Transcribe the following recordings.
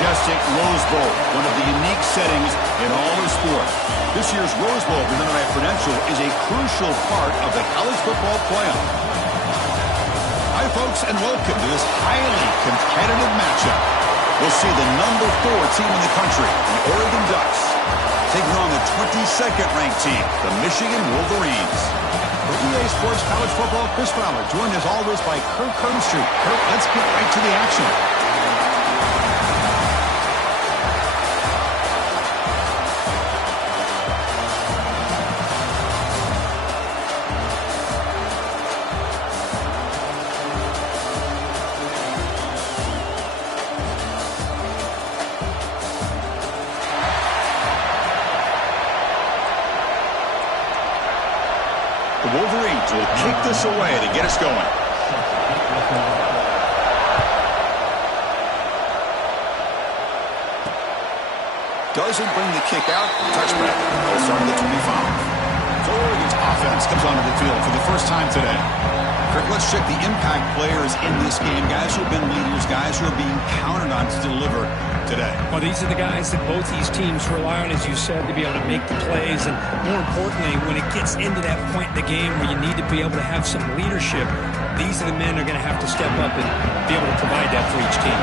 majestic Rose Bowl, one of the unique settings in all of sports. This year's Rose Bowl, presented by Prudential, is a crucial part of the college football playoff. Hi, folks, and welcome to this highly competitive matchup. We'll see the number 4 team in the country, the Oregon Ducks, taking on the 22nd ranked team, the Michigan Wolverines. For EA Sports College Football, Chris Fowler, joined as always by Kirk Herbstreit. Kirk, let's get right to the action. The Wolverines will kick this away to get us going. Doesn't bring the kick out. Touchback. They'll start at the 25. So Oregon's offense comes onto the field for the first time today. Kirk, let's check the impact players in this game. Guys who have been leaders, guys who are being counted on to deliver today. Well, these are the guys that both these teams rely on, as you said, to be able to make the plays. And more importantly, when it gets into that point in the game where you need to be able to have some leadership, these are the men who are going to have to step up and be able to provide that for each team.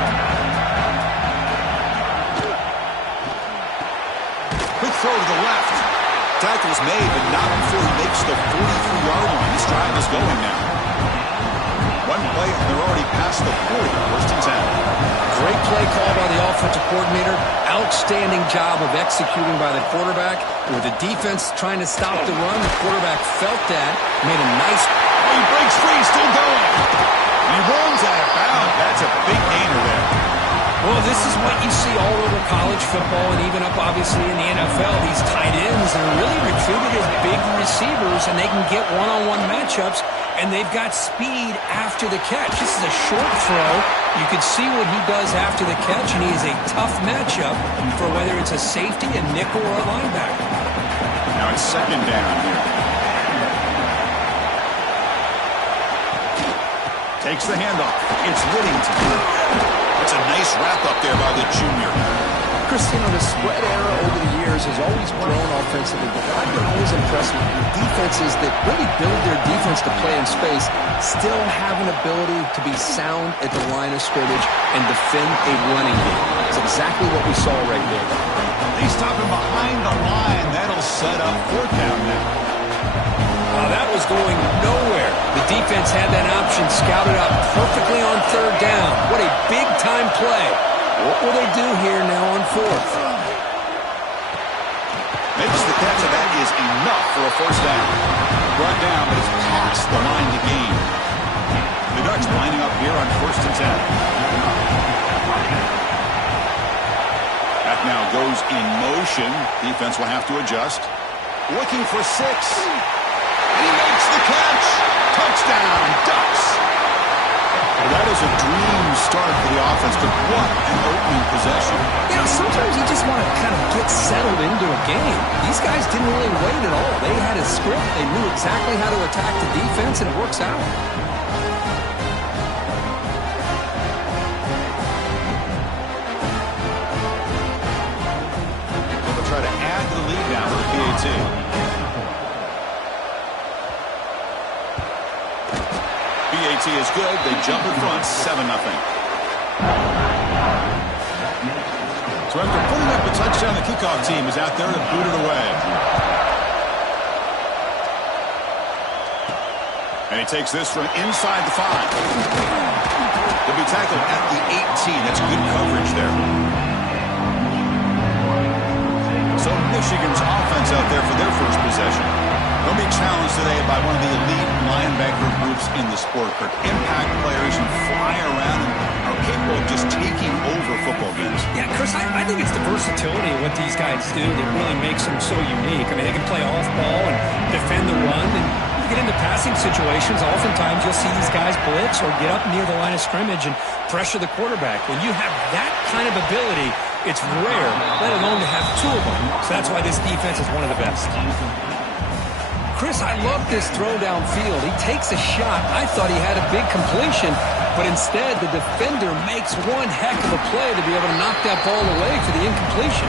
Quick throw to the left. Tackle's made, but not before he makes the 43-yard line. This drive is going now. One play, and they're already past the 40. First and 10. Great play call by the offensive coordinator. Outstanding job of executing by the quarterback. With the defense trying to stop the run, the quarterback felt that. Made a nice... Oh, he breaks free, still going. He rolls out of bounds. That's a big gainer there. Well, this is what you see all over college football and even up, obviously, in the NFL. These tight ends are really recruited as big receivers, and they can get one-on-one matchups, and they've got speed after the catch. This is a short throw. You can see what he does after the catch, and he is a tough matchup for whether it's a safety, a nickel, or a linebacker. Now it's second down here. Takes the handoff. It's Whittington. It's a nice wrap-up there by the junior. Christian, the spread era over the years has always grown offensively, but I've been always impressed with defenses that really build their defense to play in space, still have an ability to be sound at the line of scrimmage and defend a running game. It's exactly what we saw right there. They stop him behind the line. That'll set up 4th down now. That was going nowhere. The defense had that option scouted out perfectly on 3rd down. What a big-time play. What will they do here now on 4th? Makes the catch, and that is enough for a 1st down. Brought down, but it's past the line to gain. The Ducks lining up here on 1st and 10. Back now goes in motion. Defense will have to adjust. Looking for 6. And he makes the catch. Touchdown, Ducks. Well, that is a dream start for the offense, but what an opening possession. Yeah, sometimes you just want to kind of get settled into a game. These guys didn't really wait at all. They had a script. They knew exactly how to attack the defense, and it works out. They'll try to add to the lead now for the PAT. PAT is good. They jump in front, 7-0. So after putting up a touchdown, the kickoff team is out there to boot it away. And he takes this from inside the 5. He'll be tackled at the 18. That's good coverage there. So Michigan's offense out there for their first possession. They'll be challenged today by one of the elite linebacker groups in the sport. Impact players who fly around and are capable of just taking over football games. Yeah, Chris, I think it's the versatility of what these guys do that really makes them so unique. I mean, they can play off ball and defend the run, and you get into passing situations, oftentimes you'll see these guys blitz or get up near the line of scrimmage and pressure the quarterback. When you have that kind of ability, it's rare, let alone to have 2 of them. So that's why this defense is one of the best. Chris, I love this throw downfield. He takes a shot. I thought he had a big completion, But instead, the defender makes one heck of a play to be able to knock that ball away for the incompletion.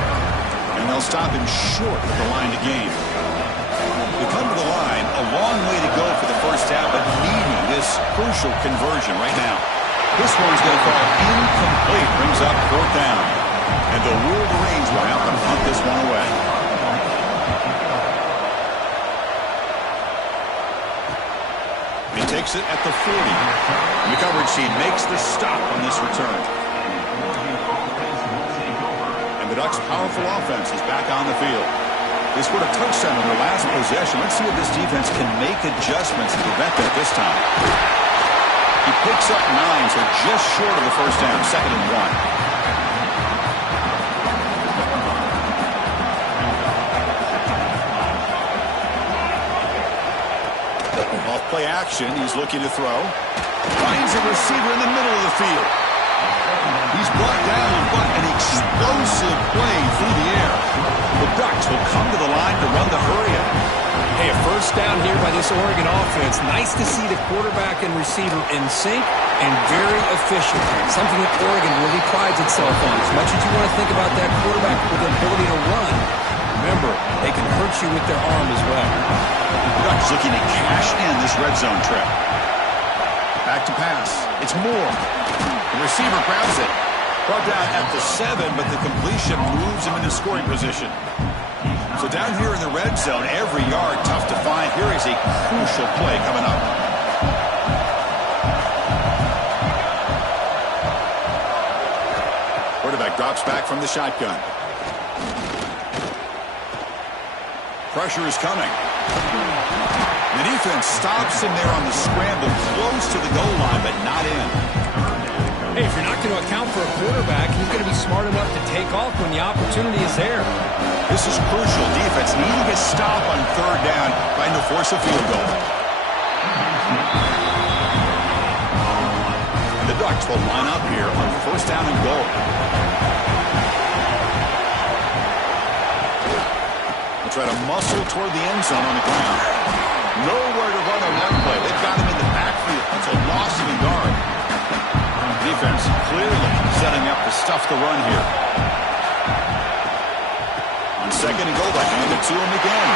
And they'll stop him short at the line to gain. They come to the line, a long way to go for the first half, but needing this crucial conversion right now. This one's going to fall incomplete, brings up 4th down. And the Wolverines will have to punt this one away. He takes it at the 40. And the coverage team makes the stop on this return. And the Ducks' powerful offense is back on the field. They scored a touchdown in their last possession. Let's see if this defense can make adjustments to prevent that this time. He picks up 9, so just short of the first down, 2nd and 1. Off-play action, he's looking to throw. Finds a receiver in the middle of the field. He's brought down, but an explosive play through the air. The Ducks will come to the line to run the hurry-up. Hey, a first down here by this Oregon offense. Nice to see the quarterback and receiver in sync and very efficient. Something that Oregon really prides itself on. As much as you want to think about that quarterback with the ability to run, remember, they can hurt you with their arm as well. The Ducks looking to cash in this red zone trip. Back to pass. It's Moore. The receiver grabs it. Brought down at the 7, but the completion moves him into scoring position. So down here in the red zone, every yard tough to find. Here is a crucial play coming up. Quarterback drops back from the shotgun. Pressure is coming. The defense stops him there on the scramble, close to the goal line, but not in. Hey, if you're not going to account for a quarterback, he's going to be smart enough to take off when the opportunity is there. This is crucial. Defense needing a stop on 3rd down, trying to force a field goal. The Ducks will line up here on 1st down and goal. They'll try to muscle toward the end zone on the ground. Nowhere to run on that play. They've got him in the backfield. It's a loss of a yard. Defense clearly setting up to stuff the run here. On 2nd and goal, they hand it to him again.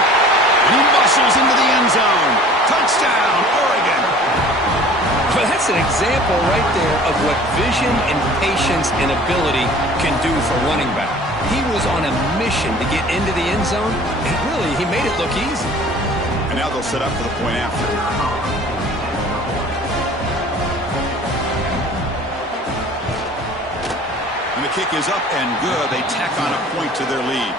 And he muscles into the end zone. Touchdown, Oregon. Well, that's an example right there of what vision and patience and ability can do for running back. He was on a mission to get into the end zone, and really, he made it look easy. And now they'll set up for the point after. And the kick is up and good. They tack on a point to their lead.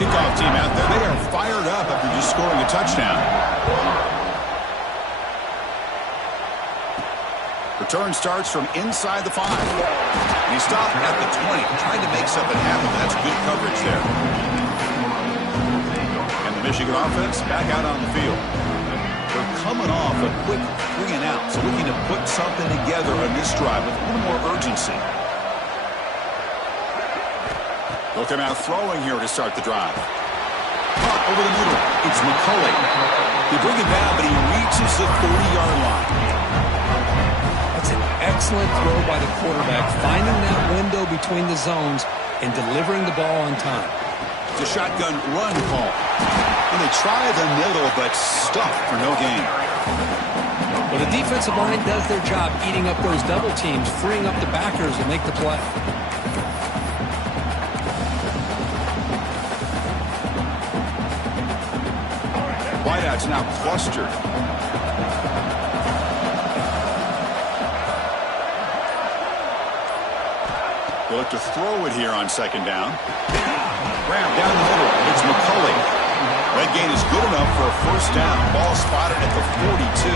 Kickoff team out there. They are fired up after just scoring a touchdown. Return starts from inside the 5. And he stopped at the 20, trying to make something happen. That's good coverage there. And the Michigan offense back out on the field. They're coming off a quick 3 and out, so looking to put something together on this drive with a little more urgency. They'll come out throwing here to start the drive. Caught over the middle. It's McCulley. They bring it down, but he reaches the 30-yard line. That's an excellent throw by the quarterback, finding that window between the zones and delivering the ball on time. It's a shotgun run call. And they try the middle, but stuffed for no gain. Well, the defensive line does their job eating up those double teams, freeing up the backers to make the play. Wideouts now clustered. They look to throw it here on 2nd down. Grab down the middle. It's McCulley. That gain is good enough for a 1st down. Ball spotted at the 42.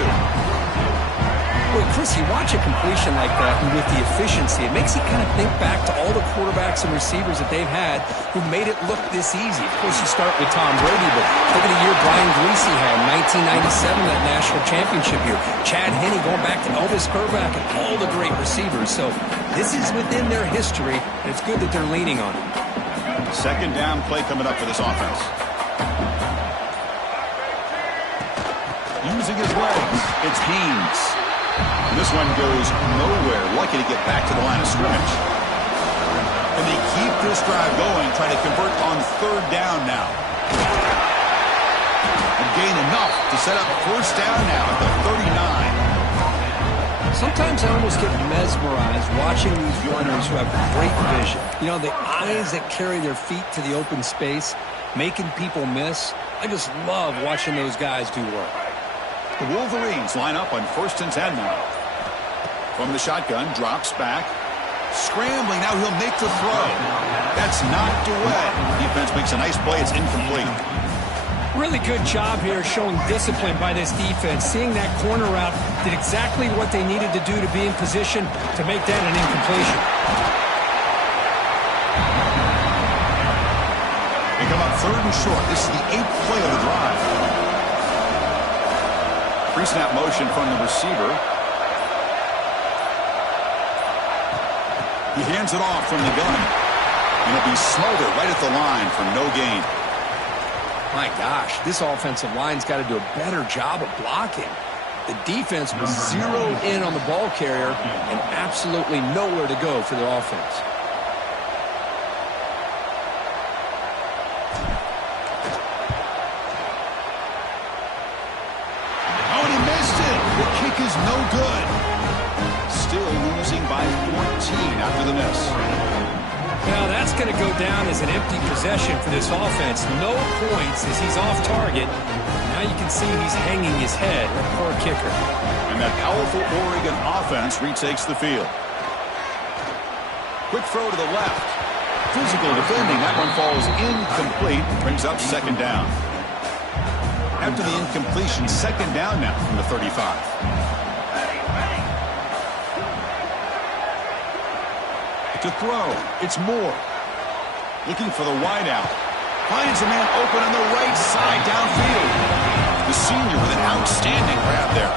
Well, Chris, you watch a completion like that, and with the efficiency, it makes you kind of think back to all the quarterbacks and receivers that they've had who made it look this easy. Of course, you start with Tom Brady, but look at the year Brian Greasy had, 1997, that national championship year. Chad Henne going back to Elvis Grbac and all the great receivers. So this is within their history, and it's good that they're leaning on it. 2nd down play coming up for this offense. using his legs. It's Haynes. And this one goes nowhere. Lucky to get back to the line of scrimmage. And they keep this drive going, trying to convert on third down now. And gain enough to set up first down now at the 39. Sometimes I almost get mesmerized watching these runners who have great vision. You know, the eyes that carry their feet to the open space, making people miss. I just love watching those guys do work. The Wolverines line up on 1st and 10 now. From the shotgun, drops back. Scrambling, now he'll make the throw. That's knocked away. Defense makes a nice play, it's incomplete. Really good job here showing discipline by this defense. Seeing that corner route, did exactly what they needed to do to be in position to make that an incompletion. They come up 3rd and short. This is the 8th play of the drive. Pre-snap motion from the receiver. He hands it off from the gun. And it'll be smothered right at the line for no gain. My gosh, this offensive line's got to do a better job of blocking. The defense was zeroed in on the ball carrier and absolutely nowhere to go for their offense. Oh, and he missed it. The kick is no good. Still losing by 14 after the miss. Now that's going to go down as an empty possession for this offense. No points as he's off target. Now you can see he's hanging his head. A poor kicker. And that powerful Oregon offense retakes the field. Quick throw to the left. Physical defending. That one falls incomplete. Brings up 2nd down. After the incompletion, 2nd down now from the 35. To throw, it's Moore. Looking for the wideout. Finds a man open on the right side downfield. The senior with an outstanding grab there.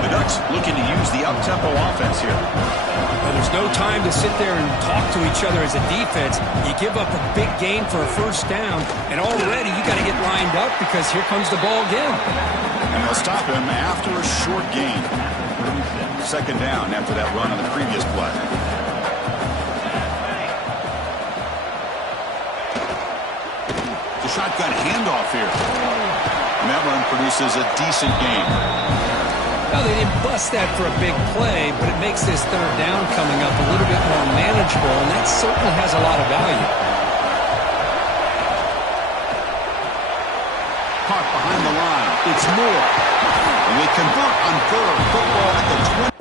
The Ducks looking to use the up-tempo offense here. Well, there's no time to sit there and talk to each other as a defense. You give up a big gain for a first down, and already you got to get lined up because here comes the ball again. And they'll stop him after a short gain. 2nd down after that run on the previous play. Shotgun handoff here. And that run produces a decent gain. Well, they didn't bust that for a big play, but it makes this 3rd down coming up a little bit more manageable, and that certainly has a lot of value. Caught behind the line. It's Moore. And they convert on 3rd. Football at the 20.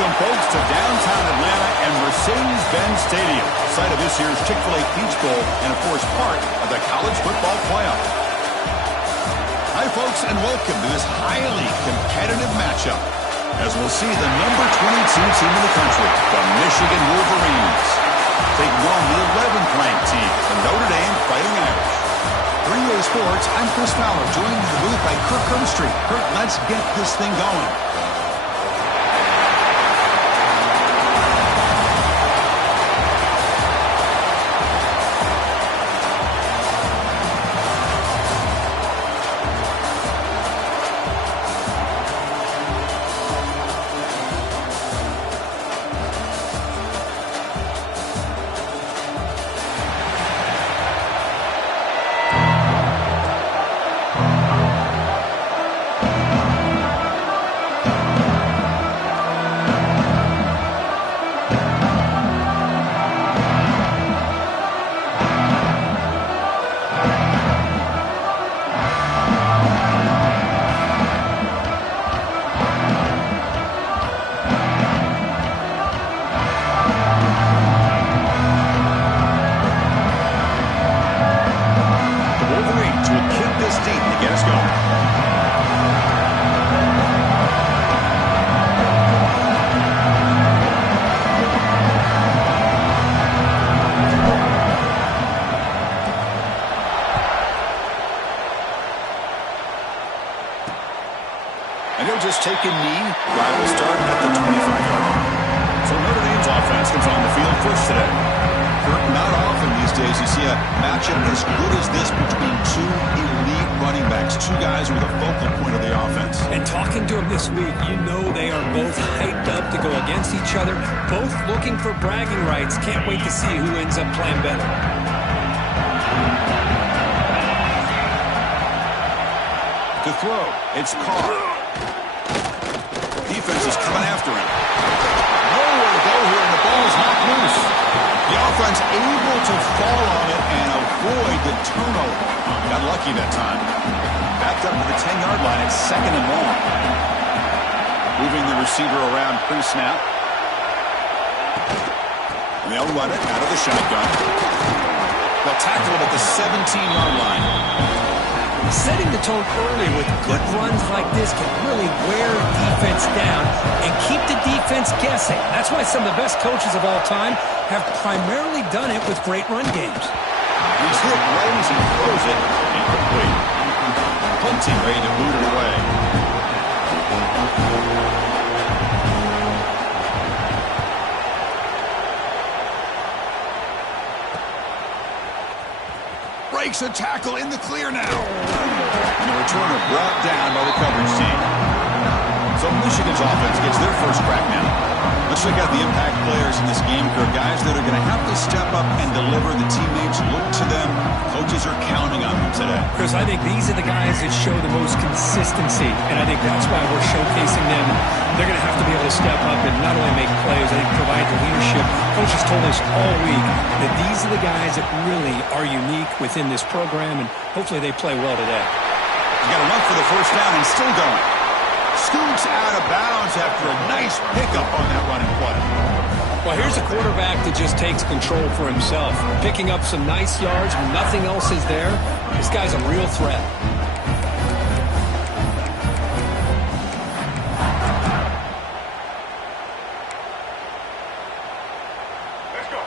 Welcome, folks, to downtown Atlanta and Mercedes-Benz Stadium, site of this year's Chick-fil-A Peach Bowl and, of course, part of the college football playoff. Hi, folks, and welcome to this highly competitive matchup as we'll see the number 22 team in the country, the Michigan Wolverines, taking on the 11th ranked team, the Notre Dame Fighting Irish. Bring BA Sports, I'm Chris Fowler, joined in the booth by Kirk Herbstreit. Kirk, let's get this thing going. Take a knee. Drive will start at the 25-yard line. So Notre Dame's offense comes on the field first today. Not often these days you see a matchup as good as this between two elite running backs, two guys who are the focal point of the offense. And talking to them this week, you know they are both hyped up to go against each other, both looking for bragging rights. Can't wait to see who ends up playing better. To throw, it's Carr. Defense is coming after him. Nowhere to go here, and the ball is knocked loose. The offense able to fall on it and avoid the turnover. Got lucky that time. Backed up to the 10-yard line. It's 2nd and long. Moving the receiver around pre-snap. And they'll run it out of the shotgun. They'll tackle it at the 17-yard line. Setting the tone early with good runs like this can really wear defense down and keep the defense guessing. That's why some of the best coaches of all time have primarily done it with great run games. He's hit right as he throws it. Incomplete. Punting ready to boot it away. Breaks a tackle in the clear now. And the returner brought down by the coverage team. So Michigan's offense gets their first crack now. Let's check out the impact players in this game, Kirk. Guys that are going to have to step up and deliver. The teammates look to them. Coaches are counting on them today. Chris, I think these are the guys that show the most consistency, and I think that's why we're showcasing them. They're going to have to be able to step up and not only make plays, I think provide the leadership. Coaches told us all week that these are the guys that really are unique within this program, and hopefully they play well today. He's got enough for the first down and still going. Scoots out of bounds after a nice pickup on that running play. Well, here's a quarterback that just takes control for himself, picking up some nice yards when nothing else is there. This guy's a real threat.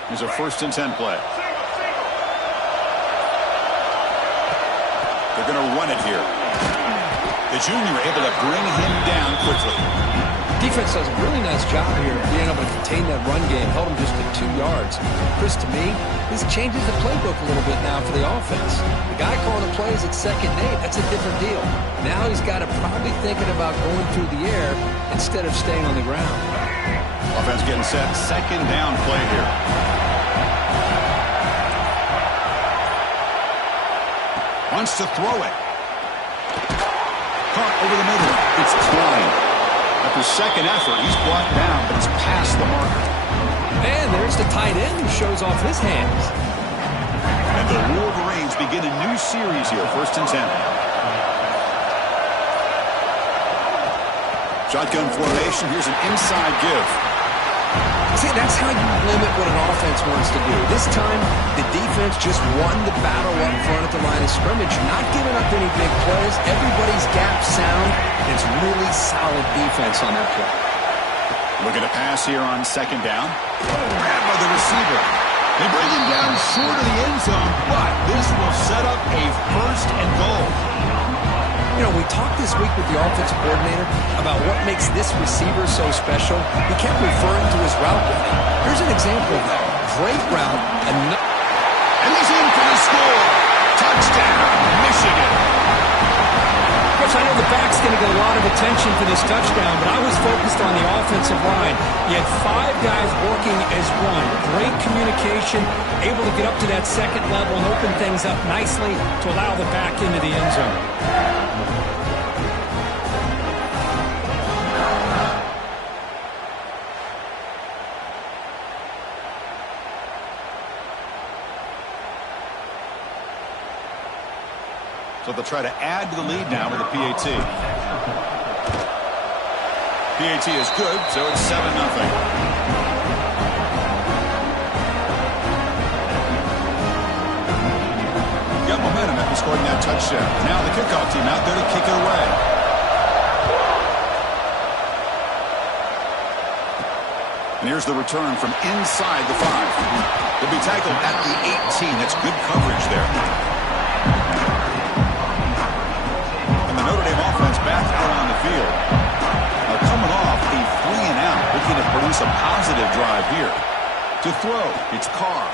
Here's a 1st and 10 play. They're going to run it here. The junior able to bring him down quickly. Defense does a really nice job here being able to contain that run game, held him just to 2 yards. Chris, to me, this changes the playbook a little bit now for the offense. The guy calling the plays at 2nd and 8, that's a different deal. Now he's got to probably thinking about going through the air instead of staying on the ground. Offense getting set. 2nd down play here. Wants to throw it. Caught over the middle. It's Klein. After 2nd effort, he's brought down, but it's past the marker. And there's the tight end who shows off his hands. And the Wolverines begin a new series here. 1st and 10. Shotgun formation. Here's an inside give. See, that's how you limit what an offense wants to do. This time, the defense just won the battle up front at the line of scrimmage, not giving up any big plays. Everybody's gap sound. It's really solid defense on that play. Looking to pass here on 2nd down. Grabbed by the receiver. They bring him down short of the end zone, but this will set up a first and goal. You know, we talked this week with the offensive coordinator about what makes this receiver so special. He kept referring to his route running. Here's an example of that. Great route. And he's in for the score. Touchdown, Michigan. Coach, I know the back's going to get a lot of attention for this touchdown, but I was focused on the offensive line. You had 5 guys working as one. Great communication, able to get up to that second level and open things up nicely to allow the back into the end zone. So they'll try to add to the lead now with a PAT. PAT is good, so it's 7-0. Got momentum after scoring that touchdown. Now the kickoff team out there to kick it away. And here's the return from inside the 5. They'll be tackled at the 18. That's good coverage there. Notre Dame offense back out on the field. Now coming off a 3-and-out, looking to produce a positive drive here. To throw, it's Carr.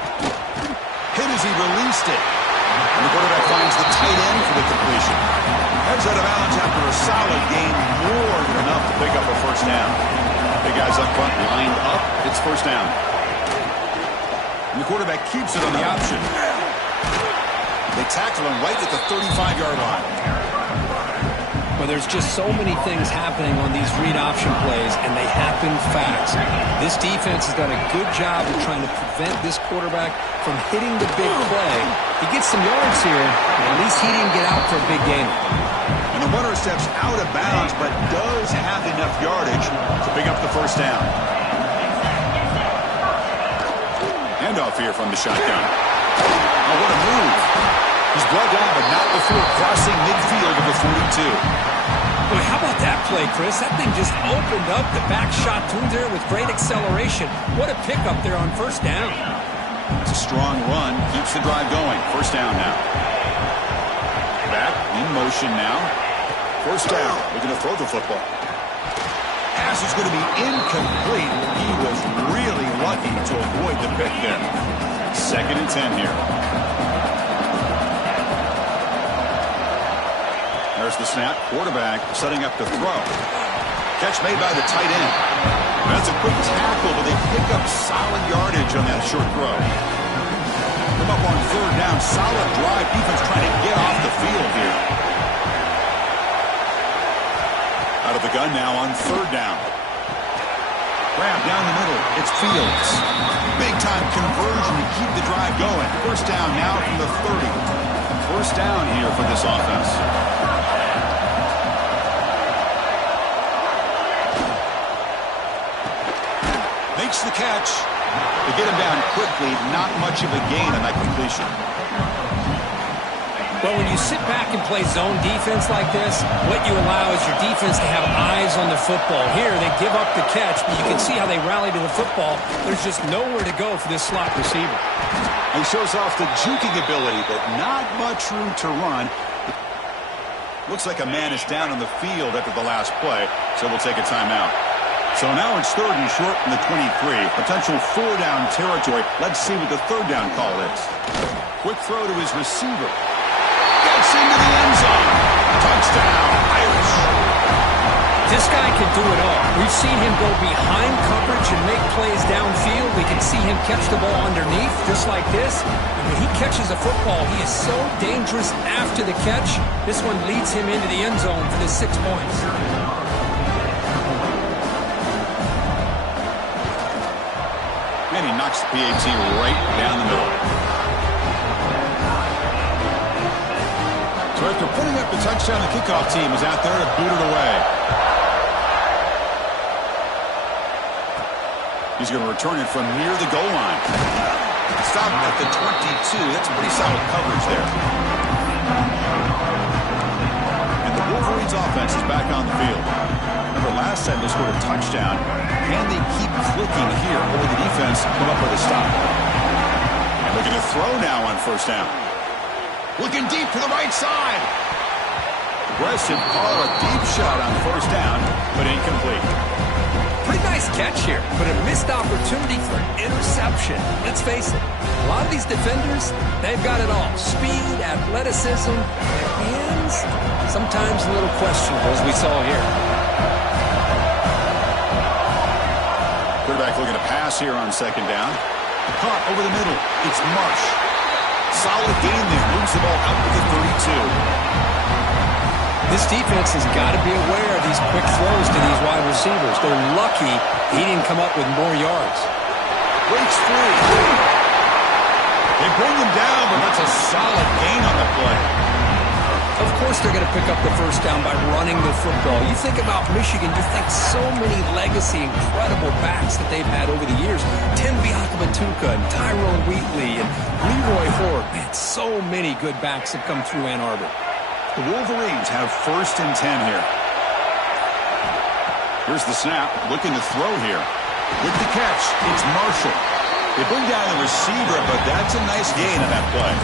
Hit as he released it. And the quarterback finds the tight end for the completion. Heads out of bounds after a solid gain, more than enough to pick up a first down. The guys up front lined up. It's first down. And the quarterback keeps it on the option. They tackle him right at the 35-yard line. Well, there's just so many things happening on these read option plays, and they happen fast. This defense has done a good job of trying to prevent this quarterback from hitting the big play. He gets some yards here, but at least he didn't get out for a big gain. And the runner steps out of bounds, but does have enough yardage to pick up the first down. Handoff here from the shotgun. Oh, what a move. He's brought down, but not before crossing midfield of the 42. Boy, how about that play, Chris? That thing just opened up. The back shot through there with great acceleration. What a pickup there on first down. It's a strong run. Keeps the drive going. First down now. Back in motion now. First down. Looking to throw the football. Pass is going to be incomplete. He was really lucky to avoid the pick there. 2nd and 10 here. There's the snap. Quarterback setting up to throw. Catch made by the tight end. That's a quick tackle, but they pick up solid yardage on that short throw. Come up on 3rd down. Solid drive. Defense trying to get off the field here. Out of the gun now on 3rd down. Grab down the middle. It's Fields. Big-time conversion to keep the drive going. First down now from the 30. First down here for this offense. Makes the catch. To get him down quickly, not much of a gain on that completion. Well, when you sit back and play zone defense like this, what you allow is your defense to have eyes on the football. Here, they give up the catch, but you can see how they rally to the football. There's just nowhere to go for this slot receiver. He shows off the juking ability, but not much room to run. Looks like a man is down on the field after the last play, so we'll take a timeout. So now it's 3rd and short from the 23. Potential 4-down territory. Let's see what the 3rd down call is. Quick throw to his receiver. Gets into the end zone. Touchdown, Irish. This guy can do it all. We've seen him go behind coverage and make plays downfield. We can see him catch the ball underneath, just like this. And when he catches a football, he is so dangerous after the catch. This one leads him into the end zone for the 6 points. And he knocks the PAT right down the middle. So after putting up the touchdown, the kickoff team is out there to boot it away. He's going to return it from near the goal line. Stopped at the 22. That's pretty solid coverage there. And the Wolverines offense is back on the field. Remember last time they scored a touchdown. Can they keep clicking here, or will the defense come up with a stop? And looking to throw now on first down. Looking deep to the right side. Aggressive call, a deep shot on first down, but incomplete. Pretty nice catch here, but a missed opportunity for an interception. Let's face it, a lot of these defenders, they've got it all. Speed, athleticism, hands, sometimes a little questionable, as we saw here. Quarterback looking to pass here on second down. Caught over the middle. It's Marsh. Solid gain there. Moves the ball out to the 32. This defense has got to be aware of these quick throws to these wide receivers. They're lucky he didn't come up with more yards. Breaks free. They bring him down, but that's a solid gain on the play. Of course they're going to pick up the first down by running the football. You think about Michigan, you think so many legacy, incredible backs that they've had over the years. Tim Biakabatuka and Tyrone Wheatley and Leroy Horde. Man, so many good backs have come through Ann Arbor. The Wolverines have 1st and 10 here. Here's the snap. Looking to throw here. With the catch, it's Marshall. They bring down the receiver, but that's a nice gain on that play.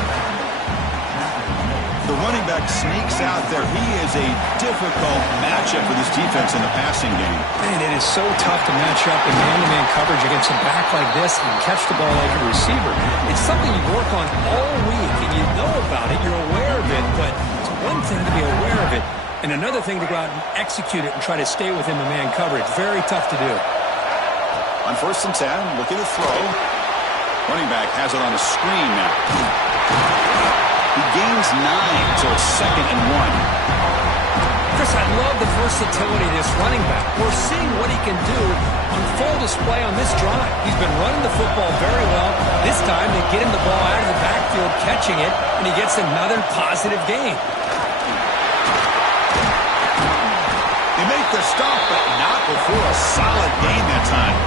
The running back sneaks out there. He is a difficult matchup for this defense in the passing game. Man, it is so tough to match up in man-to-man coverage against a back like this and catch the ball like a receiver. It's something you work on all week, and you know about it. You're aware of it, but it's one thing to be aware of it, and another thing to go out and execute it and try to stay within the man coverage. Very tough to do. On 1st and 10, looking to throw. Running back has it on a screen now. He gains 9, so it's 2nd and 1. Chris, I love the versatility of this running back. We're seeing what he can do on full display on this drive. He's been running the football very well. This time they get him the ball out of the backfield, catching it, and he gets another positive gain. They make the stop, but not before a solid gain that time.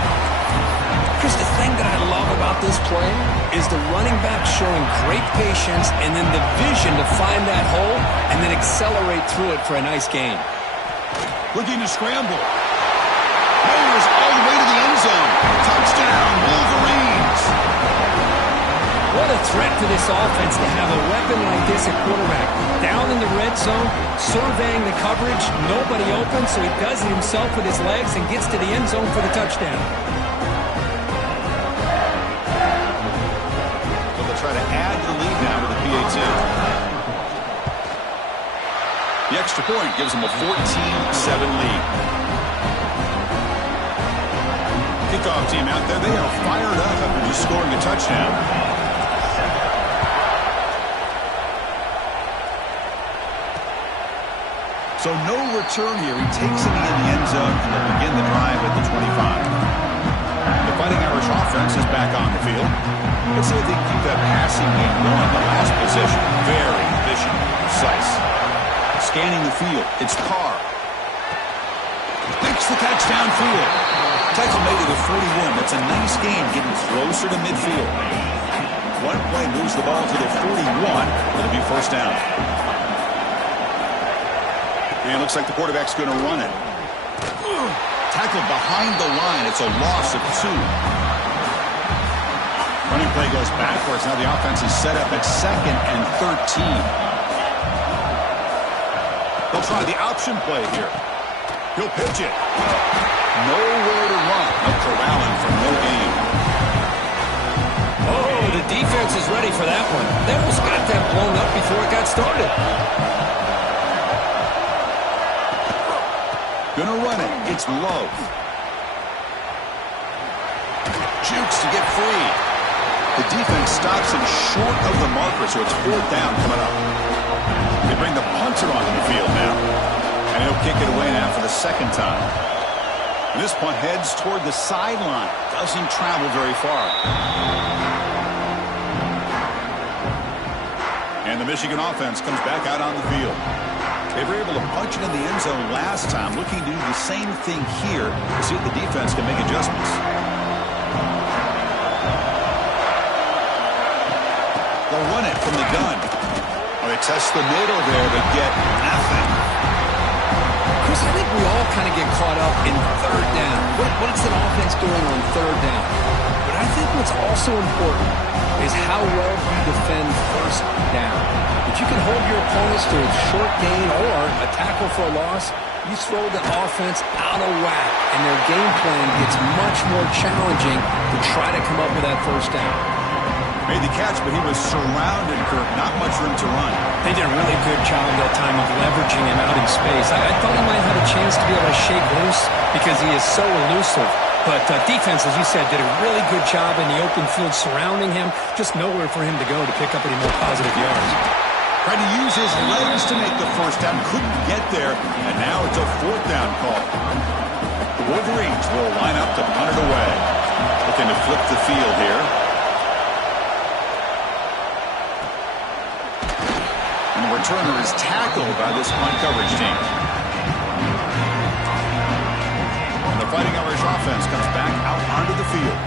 Chris, the thing that I love about this play is the running back showing great patience and then the vision to find that hole and then accelerate through it for a nice gain. Looking to scramble. Fires all the way to the end zone. Touchdown, Wolverines. What a threat for this offense to have a weapon like this at quarterback. Down in the red zone, surveying the coverage, nobody open, so he does it himself with his legs and gets to the end zone for the touchdown. Try to add to the lead now with the PAT. The extra point gives them a 14-7 lead. Kickoff team out there, they are fired up after just scoring a touchdown. So no return here. He takes it in the end zone and they'll begin the drive at the 25. The Fighting Irish offense is back on the field. Let's see if they can keep that passing game going. The last possession, very efficient, precise. Scanning the field, it's Carr. Makes the catch downfield. Tackle made to the 41. That's a nice gain, getting closer to midfield. One play moves the ball to the 41. It'll be first down. And it looks like the quarterback's going to run it. Tackled behind the line. It's a loss of 2. Running play goes backwards. Now the offense is set up at 2nd and 13. They'll try the option play here. He'll pitch it. Nowhere to run. They'll corral him for no gain. Oh, the defense is ready for that one. They almost got that blown up before it got started. Gonna run it. It's low. Jukes to get free. The defense stops him short of the marker, so it's 4th down coming up. They bring the punter onto the field now. And he'll kick it away now for the 2nd time. And this punt heads toward the sideline. Doesn't travel very far. And the Michigan offense comes back out on the field. They were able to punch it in the end zone last time, looking to do the same thing here to see if the defense can make adjustments. They'll run it from the gun. Oh, they test the middle there to get nothing. Chris, I think we all kind of get caught up in 3rd down. What is an offense doing on 3rd down? But I think what's also important is how well you defend first down. If you can hold your opponents to a short gain or a tackle for a loss, you throw the offense out of whack, and their game plan gets much more challenging to try to come up with that first down. Made the catch, but he was surrounded, Kirk. Not much room to run. They did a really good job that time of leveraging him out in space. I thought he might have a chance to be able to shake loose because he is so elusive. But defense, as you said, did a really good job in the open field surrounding him. Just nowhere for him to go to pick up any more positive yards. Tried to use his legs to make the first down. Couldn't get there, and now it's a fourth down call. The Wolverines will line up to punt it away. Looking to flip the field here. And the returner is tackled by this punt coverage team. And the Fighting Irish offense comes back out onto the field.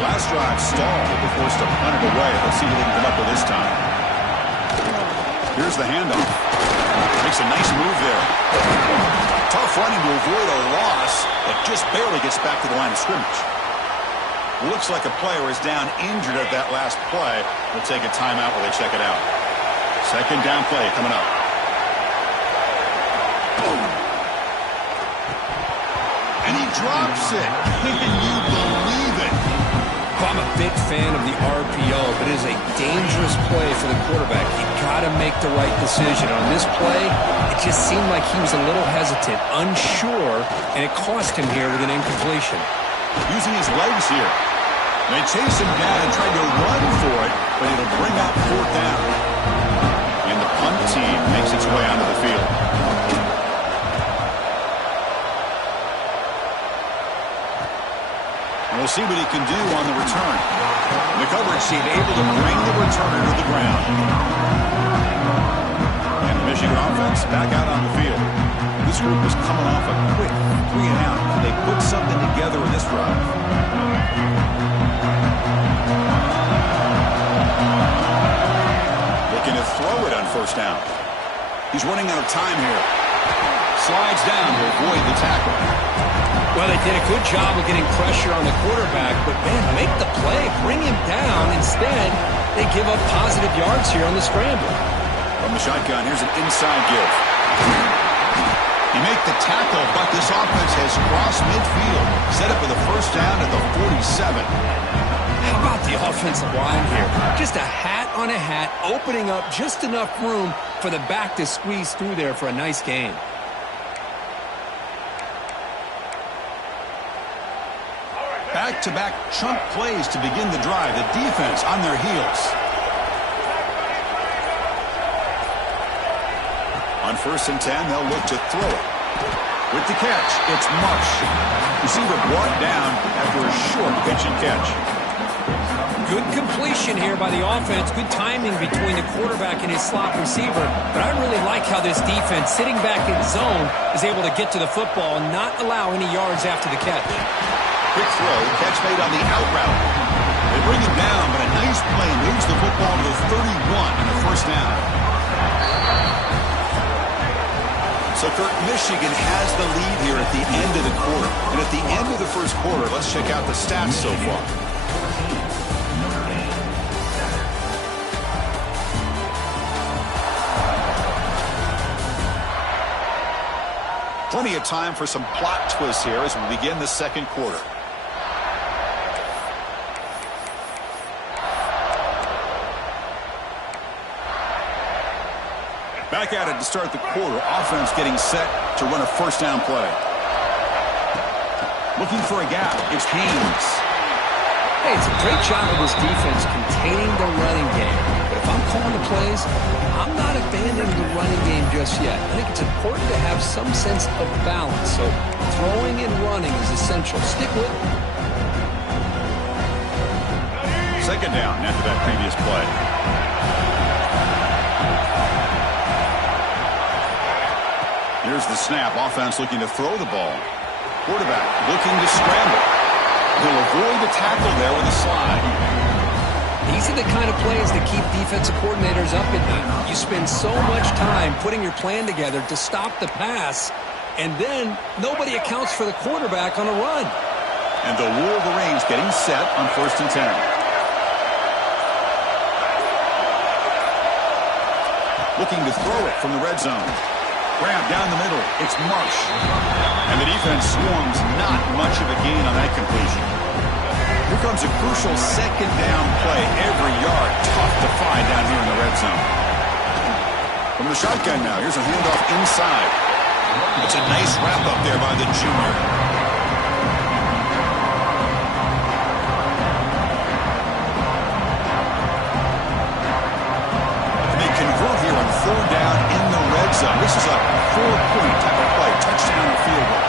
Last drive stalled. They'll be forced to punt it away. Let's see what they can come up with this time. Here's the handoff. Makes a nice move there. Tough running to avoid a loss, but just barely gets back to the line of scrimmage. Looks like a player is down injured at that last play. They'll take a timeout while they check it out. Second down play coming up. And he drops it. Can you believe it? I'm a big fan of the RPO, but it is a dangerous play for the quarterback. You got to make the right decision. On this play, it just seemed like he was a little hesitant, unsure, and it cost him here with an incompletion. Using his legs here. They chase him down and try to run for it, but it'll bring out fourth down. And the punt team makes its way onto the field. We'll see what he can do on the return. The coverage team able to bring the returner to the ground. And the Michigan offense back out on the field. This group was coming off a quick 3 and out. They put something together in this drive. Looking to throw it on first down. He's running out of time here. Slides down to avoid the tackle. Well, they did a good job of getting pressure on the quarterback, but, man, make the play, bring him down. Instead, they give up positive yards here on the scramble. From the shotgun, here's an inside give. He made the tackle, but this offense has crossed midfield. Set up for the first down at the 47. How about the offensive line here? Just a hat on a hat, opening up just enough room for the back to squeeze through there for a nice gain. Back-to-back chunk plays to begin the drive. The defense on their heels. On 1st and 10, they'll look to throw it. With the catch, it's Marsh. Receiver brought down after a short pitch and catch. Good completion here by the offense. Good timing between the quarterback and his slot receiver. But I really like how this defense, sitting back in zone, is able to get to the football and not allow any yards after the catch. Quick throw, catch made on the out route. They bring him down, but a nice play moves the football to the 31 and a first down. So, Kirk, Michigan has the lead here at the end of the quarter. And at the end of the first quarter, let's check out the stats so far. Plenty of time for some plot twists here as we begin the second quarter. Back at it to start the quarter. Offense getting set to run a first down play. Looking for a gap. It's Haynes. Hey, it's a great job of this defense containing the running game. But if I'm calling the plays, I'm not abandoning the running game just yet. I think it's important to have some sense of balance. So throwing and running is essential. Stick with it. Second down after that previous play. Here's the snap. Offense looking to throw the ball. Quarterback looking to scramble. He'll avoid the tackle there with a slide. These are the kind of plays that keep defensive coordinators up at night. You spend so much time putting your plan together to stop the pass, and then nobody accounts for the quarterback on a run. And the Wolverines getting set on 1st and 10. looking to throw it from the red zone. Grab down the middle. It's Marsh. And the defense swarms. Not much of a gain on that completion. Here comes a crucial second down play. Every yard tough to find down here in the red zone. From the shotgun now, here's a handoff inside. It's a nice wrap-up there by the junior. And they convert here on third down in the red zone. This is a 4-point type of play. Touchdown or field goal.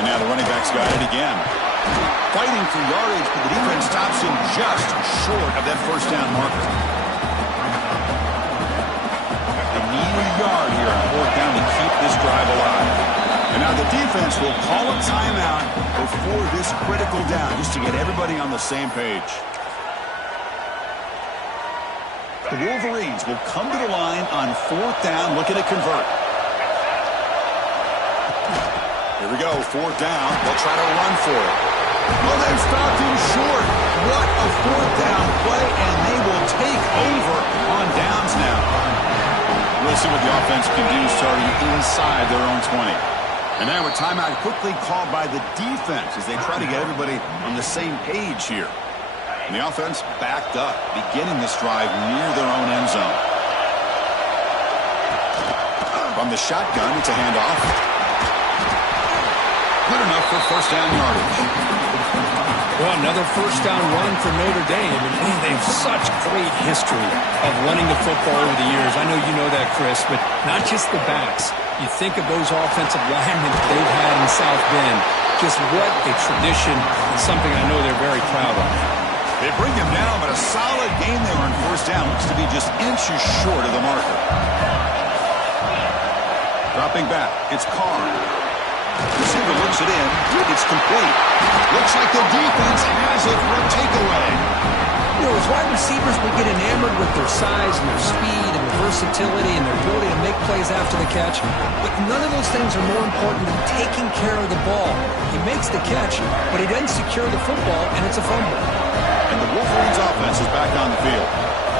And now the running back's got it again. Fighting for yardage, but the defense stops him just short of that first down marker. They need a yard here on fourth down to keep this drive alive. And now the defense will call a timeout before this critical down, just to get everybody on the same page. The Wolverines will come to the line on fourth down, looking to convert. Here we go, fourth down. They'll try to run for it. Well, they've stopped him short. What a fourth down play, and they will take over on downs now. We'll see what the offense can do starting inside their own 20. And now a timeout quickly called by the defense as they try to get everybody on the same page here. And the offense backed up, beginning this drive near their own end zone. From the shotgun, it's a handoff. Good enough for first down yardage. Well, another first down run for Notre Dame. And man, they have such great history of running the football over the years. I know you know that, Chris, but not just the backs. You think of those offensive linemen they've had in South Bend. Just what a tradition and something I know they're very proud of. They bring him down, but a solid gain there on first down. Looks to be just inches short of the marker. Dropping back, it's Carr. Receiver looks it in. It's complete. Looks like the defense has it for a takeaway. You know, as wide receivers, we get enamored with their size and their speed and their versatility and their ability to make plays after the catch. But none of those things are more important than taking care of the ball. He makes the catch, but he doesn't secure the football, and it's a fumble. And the Wolverines offense is back on the field.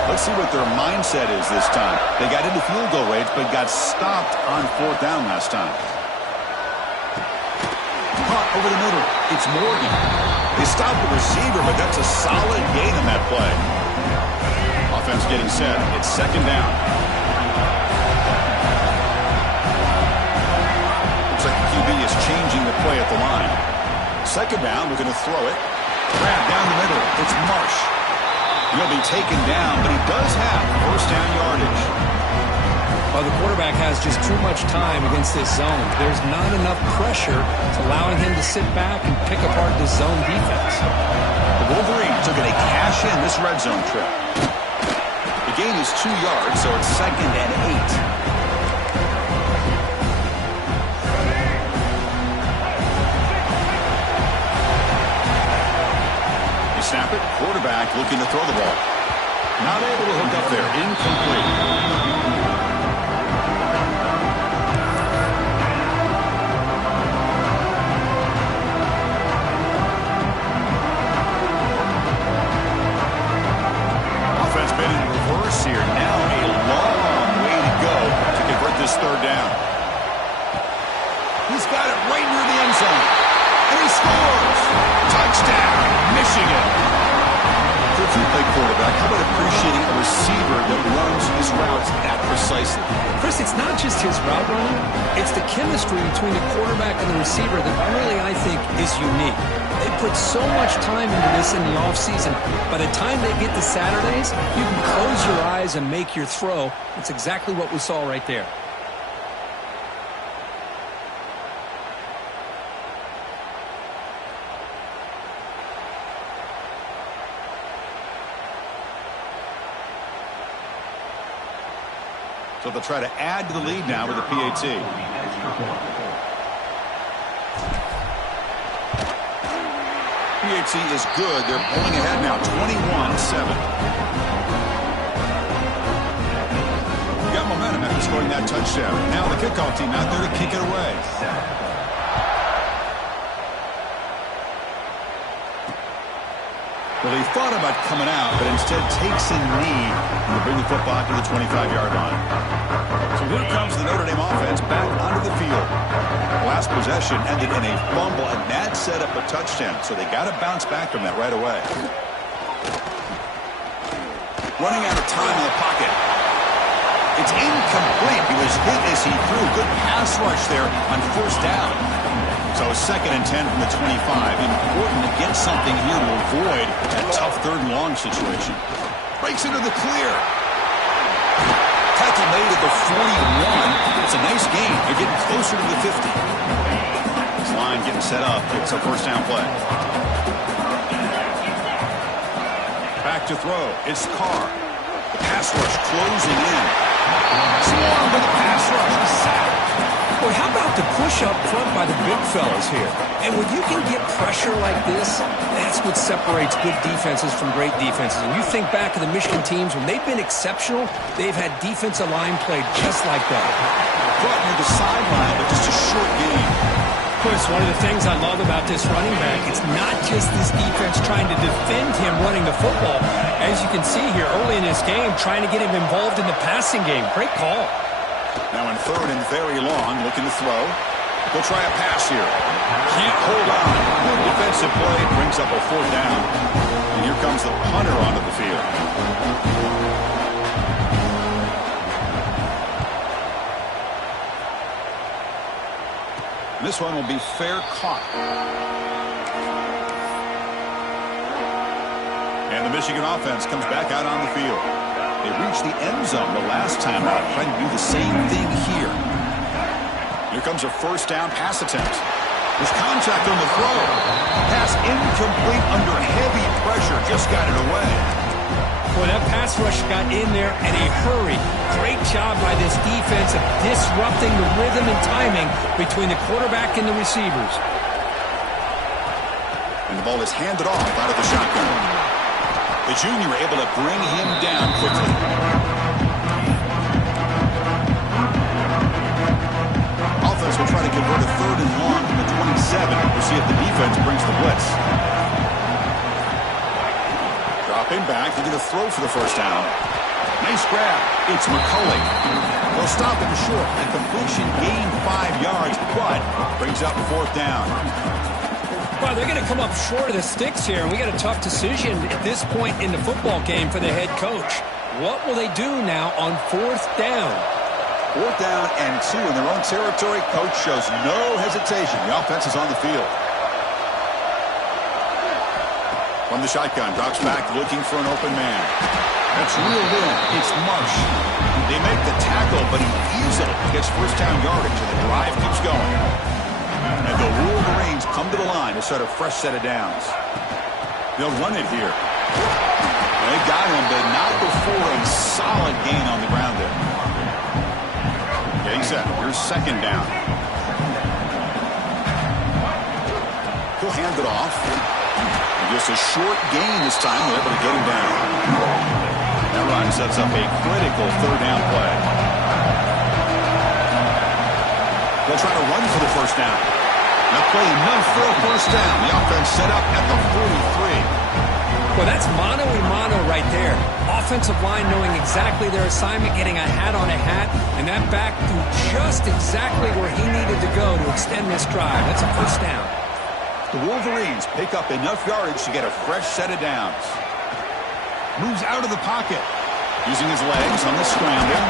Let's see what their mindset is this time. They got into field goal range, but got stopped on fourth down last time. Caught over the middle. It's Morgan. They stopped the receiver, but that's a solid gain on that play. Offense getting set. It's second down. Looks like the QB is changing the play at the line. Second down, looking to throw it. Grab down the middle. It's Marsh. He'll be taken down, but he does have first down yardage. Well, the quarterback has just too much time against this zone. There's not enough pressure to allowing him to sit back and pick apart this zone defense. The Wolverines are going to cash in this red zone trip. The gain is 2 yards, so it's second and 8. They snap it. Quarterback looking to throw the ball. Not able to hook up there. Incomplete. Here. Now a long way to go to convert this third down. He's got it right near the end zone. And he scores! Touchdown, Michigan! So if you play quarterback, how about appreciating a receiver that runs his routes that precisely? Chris, it's not just his route running. It's the chemistry between the quarterback and the receiver that really, I think, is unique. They put so much time into this in the offseason. By the time they get to Saturdays, you can close your eyes and make your throw. It's exactly what we saw right there. So they'll try to add to the lead now with the PAT. PAT is good. They're pulling ahead now, 21-7. Got momentum after scoring that touchdown. Now the kickoff team out there to kick it away. The Well, he thought about coming out, but instead takes a knee to bring the football to the 25-yard line. So here comes the Notre Dame offense back onto the field. Last possession ended in a fumble, and that set up a touchdown. So they got to bounce back from that right away. Running out of time in the pocket. It's incomplete. He was hit as he threw. Good pass rush there on first down. So 2nd and 10 from the 25. Important to get something here to avoid that tough 3rd and long situation. Breaks into the clear. Tackle made at the 41. It's a nice gain. They're getting closer to the 50. This line getting set up. It's a first down play. Back to throw. It's Carr. The pass rush closing in. Swarmed by the pass rush. The sack. Boy, how about the push up front by the big fellas here? And when you can get pressure like this, that's what separates good defenses from great defenses. And you think back to the Michigan teams, when they've been exceptional, they've had defensive line play just like that. Brought near the sideline, but just a short game. Of course, one of the things I love about this running back, it's not just this defense trying to defend him running the football. As you can see here early in this game, trying to get him involved in the passing game. Great call. Now in 3rd and very long, looking to throw. He'll try a pass here. Can't hold on. Good defensive play, brings up a 4th down. And here comes the punter onto the field. This one will be fair caught. And the Michigan offense comes back out on the field. They reached the end zone the last time out, trying to do the same thing here. Here comes a first down pass attempt. There's contact on the throw. Pass incomplete under heavy pressure. Just got it away. Boy, that pass rush got in there in a hurry. Great job by this defense of disrupting the rhythm and timing between the quarterback and the receivers. And the ball is handed off out of the shotgun. The junior able to bring him down quickly. Offense will try to convert a 3rd and long from the 27. We'll see if the defense brings the blitz. Dropping back, they're going to throw for the first down. Nice grab. It's McCulley. They'll stop him short. The completion gained 5 yards, but brings up 4th down. Well, they're going to come up short of the sticks here, and we got a tough decision at this point in the football game for the head coach. What will they do now on 4th down? 4th down and 2 in their own territory. Coach shows no hesitation. The offense is on the field. From the shotgun, drops back looking for an open man. That's reeled in. It's Marsh. They make the tackle, but he easily gets first down yardage, and the drive keeps going. And the Wolverines come to the line to start a fresh set of downs. They'll run it here. They got him, but not before a solid gain on the ground there. Getting set. Here's 2nd down. He'll hand it off. And just a short gain this time. They're able to get him down. That run sets up a critical 3rd down play. They'll try to run for the first down. Now play enough for a first down. The offense set up at the 43. Well, that's mano-a-mano right there. Offensive line knowing exactly their assignment, getting a hat on a hat, and that back threw just exactly where he needed to go to extend this drive. That's a first down. The Wolverines pick up enough yardage to get a fresh set of downs. Moves out of the pocket. Using his legs on the scramble.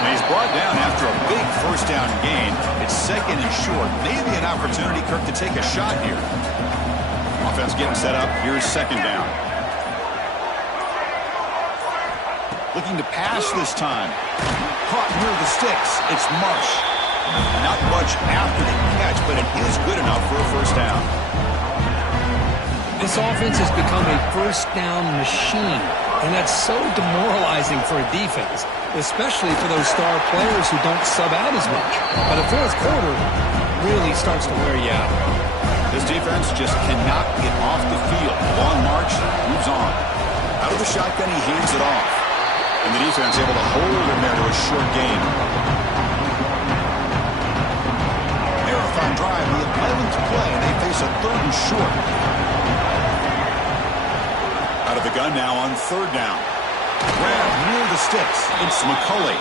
And he's brought down after a big first down gain. It's 2nd and short. Maybe an opportunity, Kirk, to take a shot here. Offense getting set up. Here's 2nd down. Looking to pass this time. Caught near the sticks. It's Marsh. Not much after the catch, but it is good enough for a first down. This offense has become a first down machine, and that's so demoralizing for a defense, especially for those star players who don't sub out as much. By the 4th quarter, really starts to wear you out. This defense just cannot get off the field. Long march, moves on. Out of the shotgun, he hands it off. And the defense able to hold him there to a short gain. Marathon drive, the 11th play, and they face a 3rd and short. Out of the gun now on third down. Grab near the sticks. It's McCulley.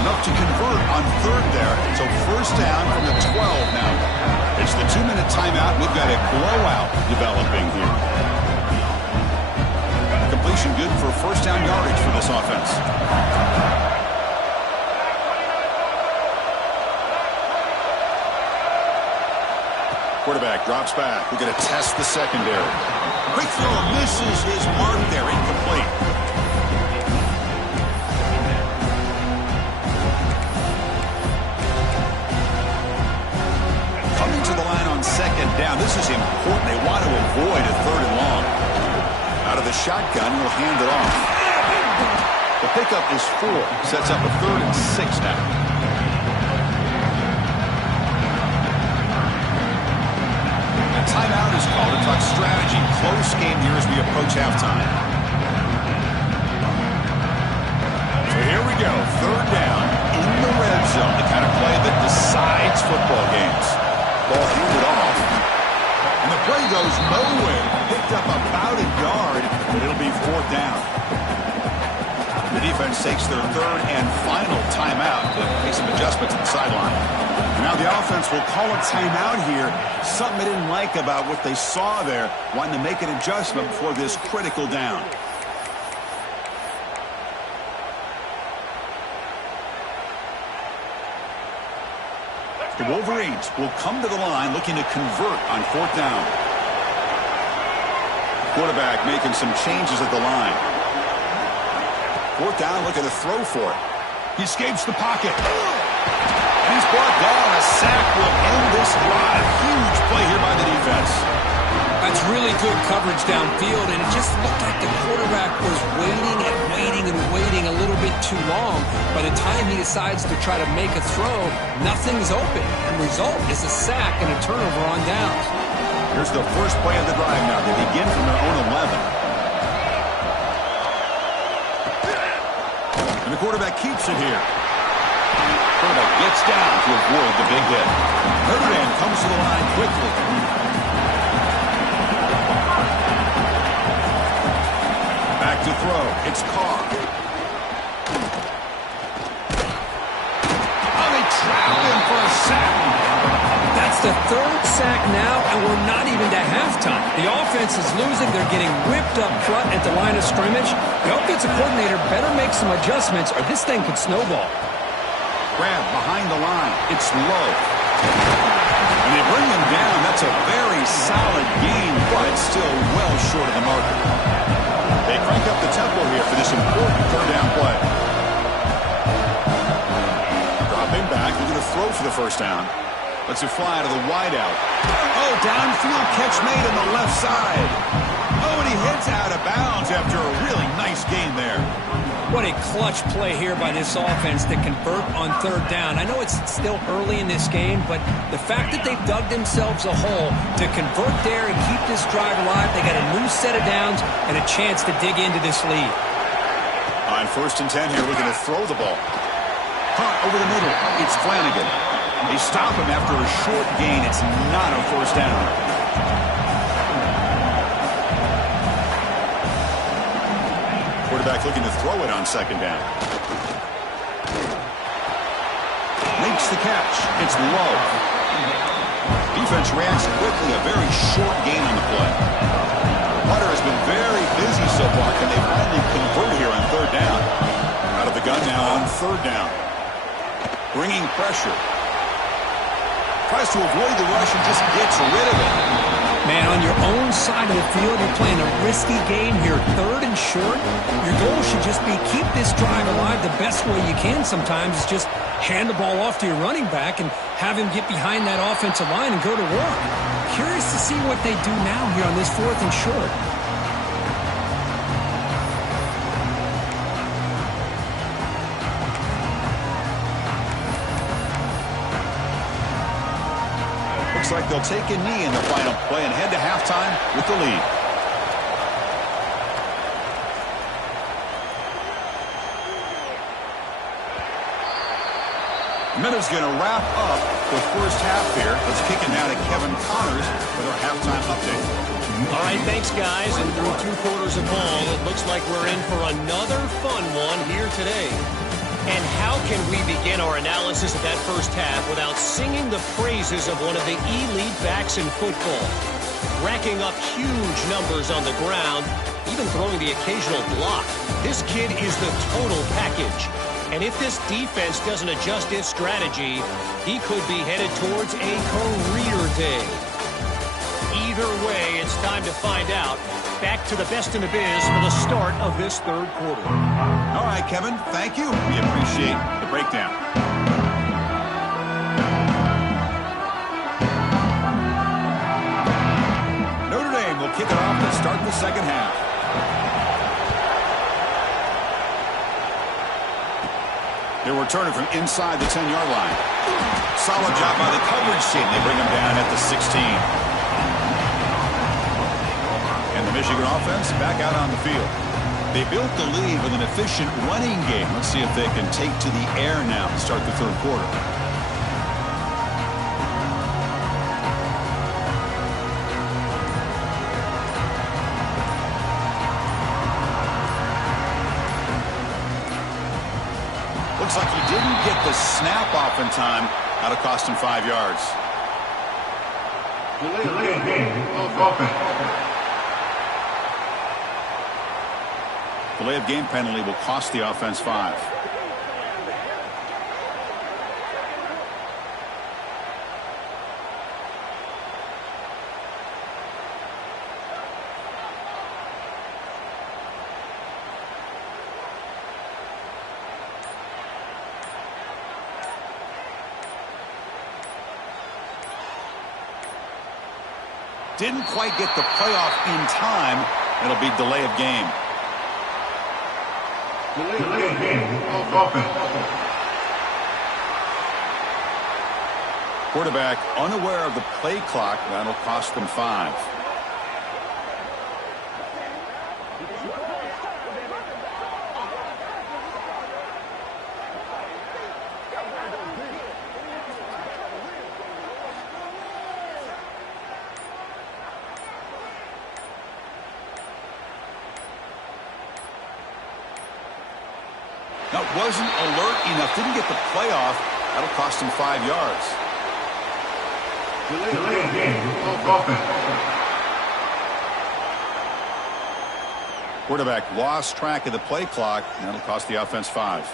Enough to convert on third there. So first down from the 12 now. It's the 2-minute timeout. We've got a blowout developing here. Completion good for first down yardage for this offense. Quarterback drops back. We're going to test the secondary. Quick throw misses his mark there. Incomplete. Coming to the line on second down. This is important. They want to avoid a third and long. Out of the shotgun, he'll hand it off. The pickup is 4. Sets up a 3rd and 6 now. A timeout is called to talk strategy. Close game here as we approach halftime. So here we go. 3rd down in the red zone. The kind of play that decides football games. Ball handed off. And the play goes nowhere. Picked up about a yard, but it'll be 4th down. The defense takes their 3rd and final timeout to make some adjustments at the sideline. Now the offense will call a timeout here. Something they didn't like about what they saw there. Wanting to make an adjustment before this critical down. The Wolverines will come to the line looking to convert on 4th down. Quarterback making some changes at the line. 4th down, looking to throw for it. He escapes the pocket. He's brought down. A sack will end this drive. Huge play here by the defense. That's really good coverage downfield, and it just looked like the quarterback was waiting and waiting and waiting a little bit too long. By the time he decides to try to make a throw, nothing's open. And the result is a sack and a turnover on downs. Here's the first play of the drive now. They begin from their own 11. And the quarterback keeps it here. Quarterback gets down to avoid the big hit. Notre Dame comes to the line quickly. Back to throw. It's Carr. Oh, they trapped him for a sack. That's the 3rd sack now, and we're not even to halftime. The offense is losing. They're getting whipped up front at the line of scrimmage. The offensive coordinator better make some adjustments, or this thing could snowball. Grab behind the line. It's low. And they bring him down. That's a very solid gain, but it's still well short of the marker. They crank up the tempo here for this important 3rd down play. Dropping back. They're going to throw for the first down. Lets it fly to the wideout. Oh, downfield catch made on the left side. Oh, and he heads out of bounds after a really nice gain there. What a clutch play here by this offense to convert on 3rd down. I know it's still early in this game, but the fact that they've dug themselves a hole to convert there and keep this drive alive, they got a new set of downs and a chance to dig into this lead. On 1st and 10 here, looking to throw the ball. Hunt over the middle. It's Flanagan. They stop him after a short gain. It's not a 1st down. Quarterback looking to throw it on 2nd down. Makes the catch. It's low. Defense reacts quickly. A very short gain on the play. Hunter has been very busy so far. Can they finally convert here on 3rd down? Out of the gun now on 3rd down. Bringing pressure. Tries to avoid the rush and just gets rid of it. Man, on your own side of the field, you're playing a risky game here. 3rd and short. Your goal should just be keep this drive alive the best way you can sometimes is just hand the ball off to your running back and have him get behind that offensive line and go to work. Curious to see what they do now here on this 4th and short. Looks like they'll take a knee in the final play and head to halftime with the lead. Minute's going to wrap up the first half here. Let's kick it now to Kevin Connors with our halftime update. All right, thanks, guys. And through 2 quarters of ball, it looks like we're in for another fun one here today. And how can we begin our analysis of that first half without singing the praises of one of the elite backs in football? Racking up huge numbers on the ground, even throwing the occasional block. This kid is the total package. And if this defense doesn't adjust its strategy, he could be headed towards a career day. Either way, it's time to find out. Back to the best in the biz for the start of this third quarter. All right, Kevin, thank you. We appreciate the breakdown. Notre Dame will kick it off to start the second half. They're returning from inside the 10-yard line. Solid job by the coverage team. They bring him down at the 16. And the Michigan offense back out on the field. They built the lead with an efficient running game. Let's see if they can take to the air now to start the third quarter. Looks like he didn't get the snap off in time. That'll cost him 5 yards. Delay of game of offense. Delay of game penalty will cost the offense 5. Didn't quite get the playoff in time. It'll be delay of game. Delay of game of offense. Quarterback unaware of the play clock. That'll cost them 5. That wasn't alert enough. Didn't get the playoff. That'll cost him 5 yards. Delay of game of offense. Quarterback lost track of the play clock. That'll cost the offense 5.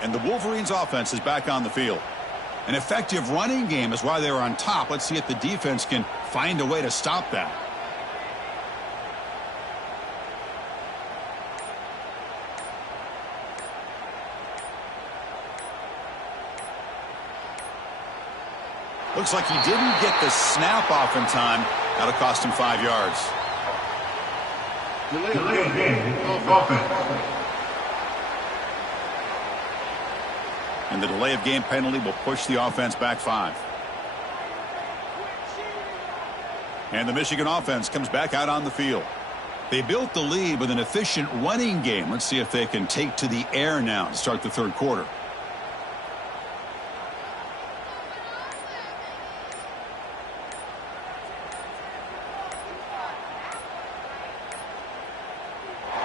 And the Wolverines offense is back on the field. An effective running game is why they were on top. Let's see if the defense can find a way to stop that. Looks like he didn't get the snap off in time. That'll cost him 5 yards. Delay of game of offense. And the delay of game penalty will push the offense back 5. And the Michigan offense comes back out on the field. They built the lead with an efficient running game. Let's see if they can take to the air now to start the third quarter.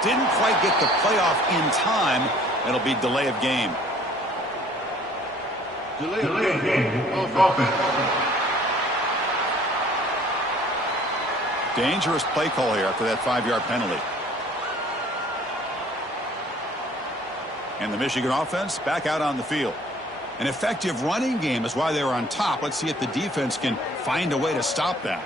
Didn't quite get the playoff in time. It'll be delay of game. Delay of game of offense. Dangerous play call here after that 5-yard penalty. And the Michigan offense back out on the field. An effective running game is why they were on top. Let's see if the defense can find a way to stop that.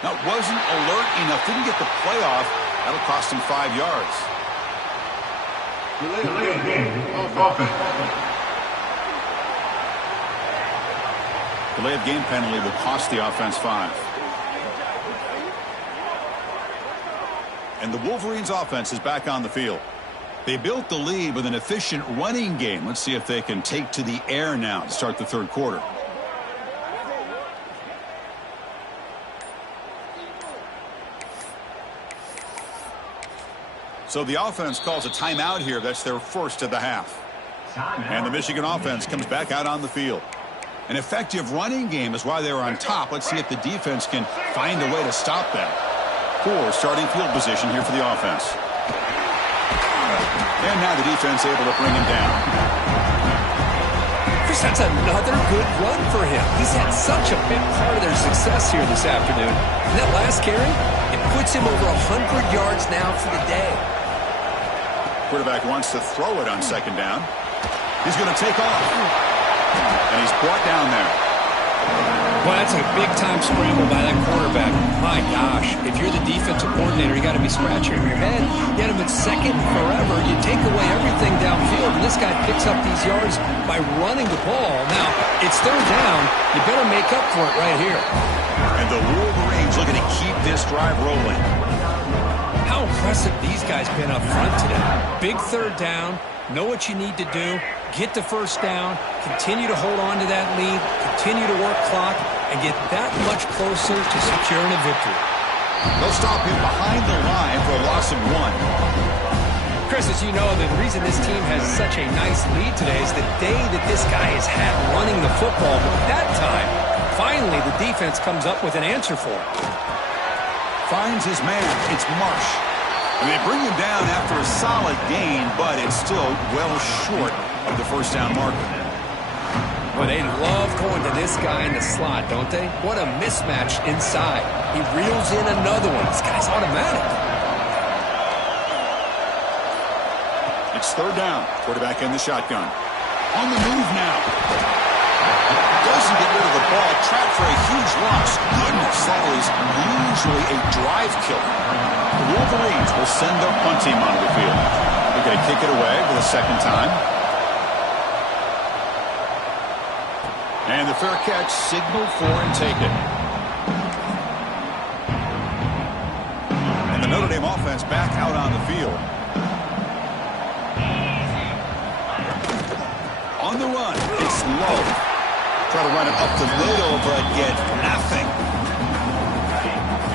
That wasn't alert enough. Didn't get the playoff. That'll cost him 5 yards. Delay of game of offense. Delay of game penalty will cost the offense 5. And the Wolverines offense is back on the field. They built the lead with an efficient running game. Let's see if they can take to the air now to start the third quarter. So the offense calls a timeout here. That's their first of the half. And the Michigan offense comes back out on the field. An effective running game is why they're on top. Let's see if the defense can find a way to stop that. Poor starting field position here for the offense. And now the defense able to bring him down. Chris, that's another good run for him. He's had such a big part of their success here this afternoon. And that last carry, it puts him over 100 yards now for the day. Quarterback wants to throw it on second down. He's going to take off. And he's brought down there. Well, that's a big-time scramble by that quarterback. My gosh, if you're the defensive coordinator, you got to be scratching your head. You had him at second forever. You take away everything downfield, and this guy picks up these yards by running the ball. Now, it's third down. You better make up for it right here. And the Wolverines looking to keep this drive rolling. How impressive these guys been up front today. Big third down. Know what you need to do. Get the first down. Continue to hold on to that lead. Continue to work clock and get that much closer to securing a victory. They'll stop him behind the line for a loss of 1. Chris, as you know, the reason this team has such a nice lead today is the day that this guy has had running the football. But that time, finally, the defense comes up with an answer for it. Finds his man. It's Marsh. And they bring him down after a solid gain, but it's still well short of the first down marker. Well, they love going to this guy in the slot, don't they? What a mismatch inside. He reels in another one. This guy's automatic. It's third down. Quarterback in the shotgun. On the move now. Doesn't get rid of the ball. Trapped for a huge loss. Goodness, that is usually a drive killer. The Wolverines will send their punt team onto the field. They're going to kick it away for the second time. And the fair catch signaled for and taken. And the Notre Dame offense back out on the field. On the run, it's low. Try to run it up the middle, but get nothing.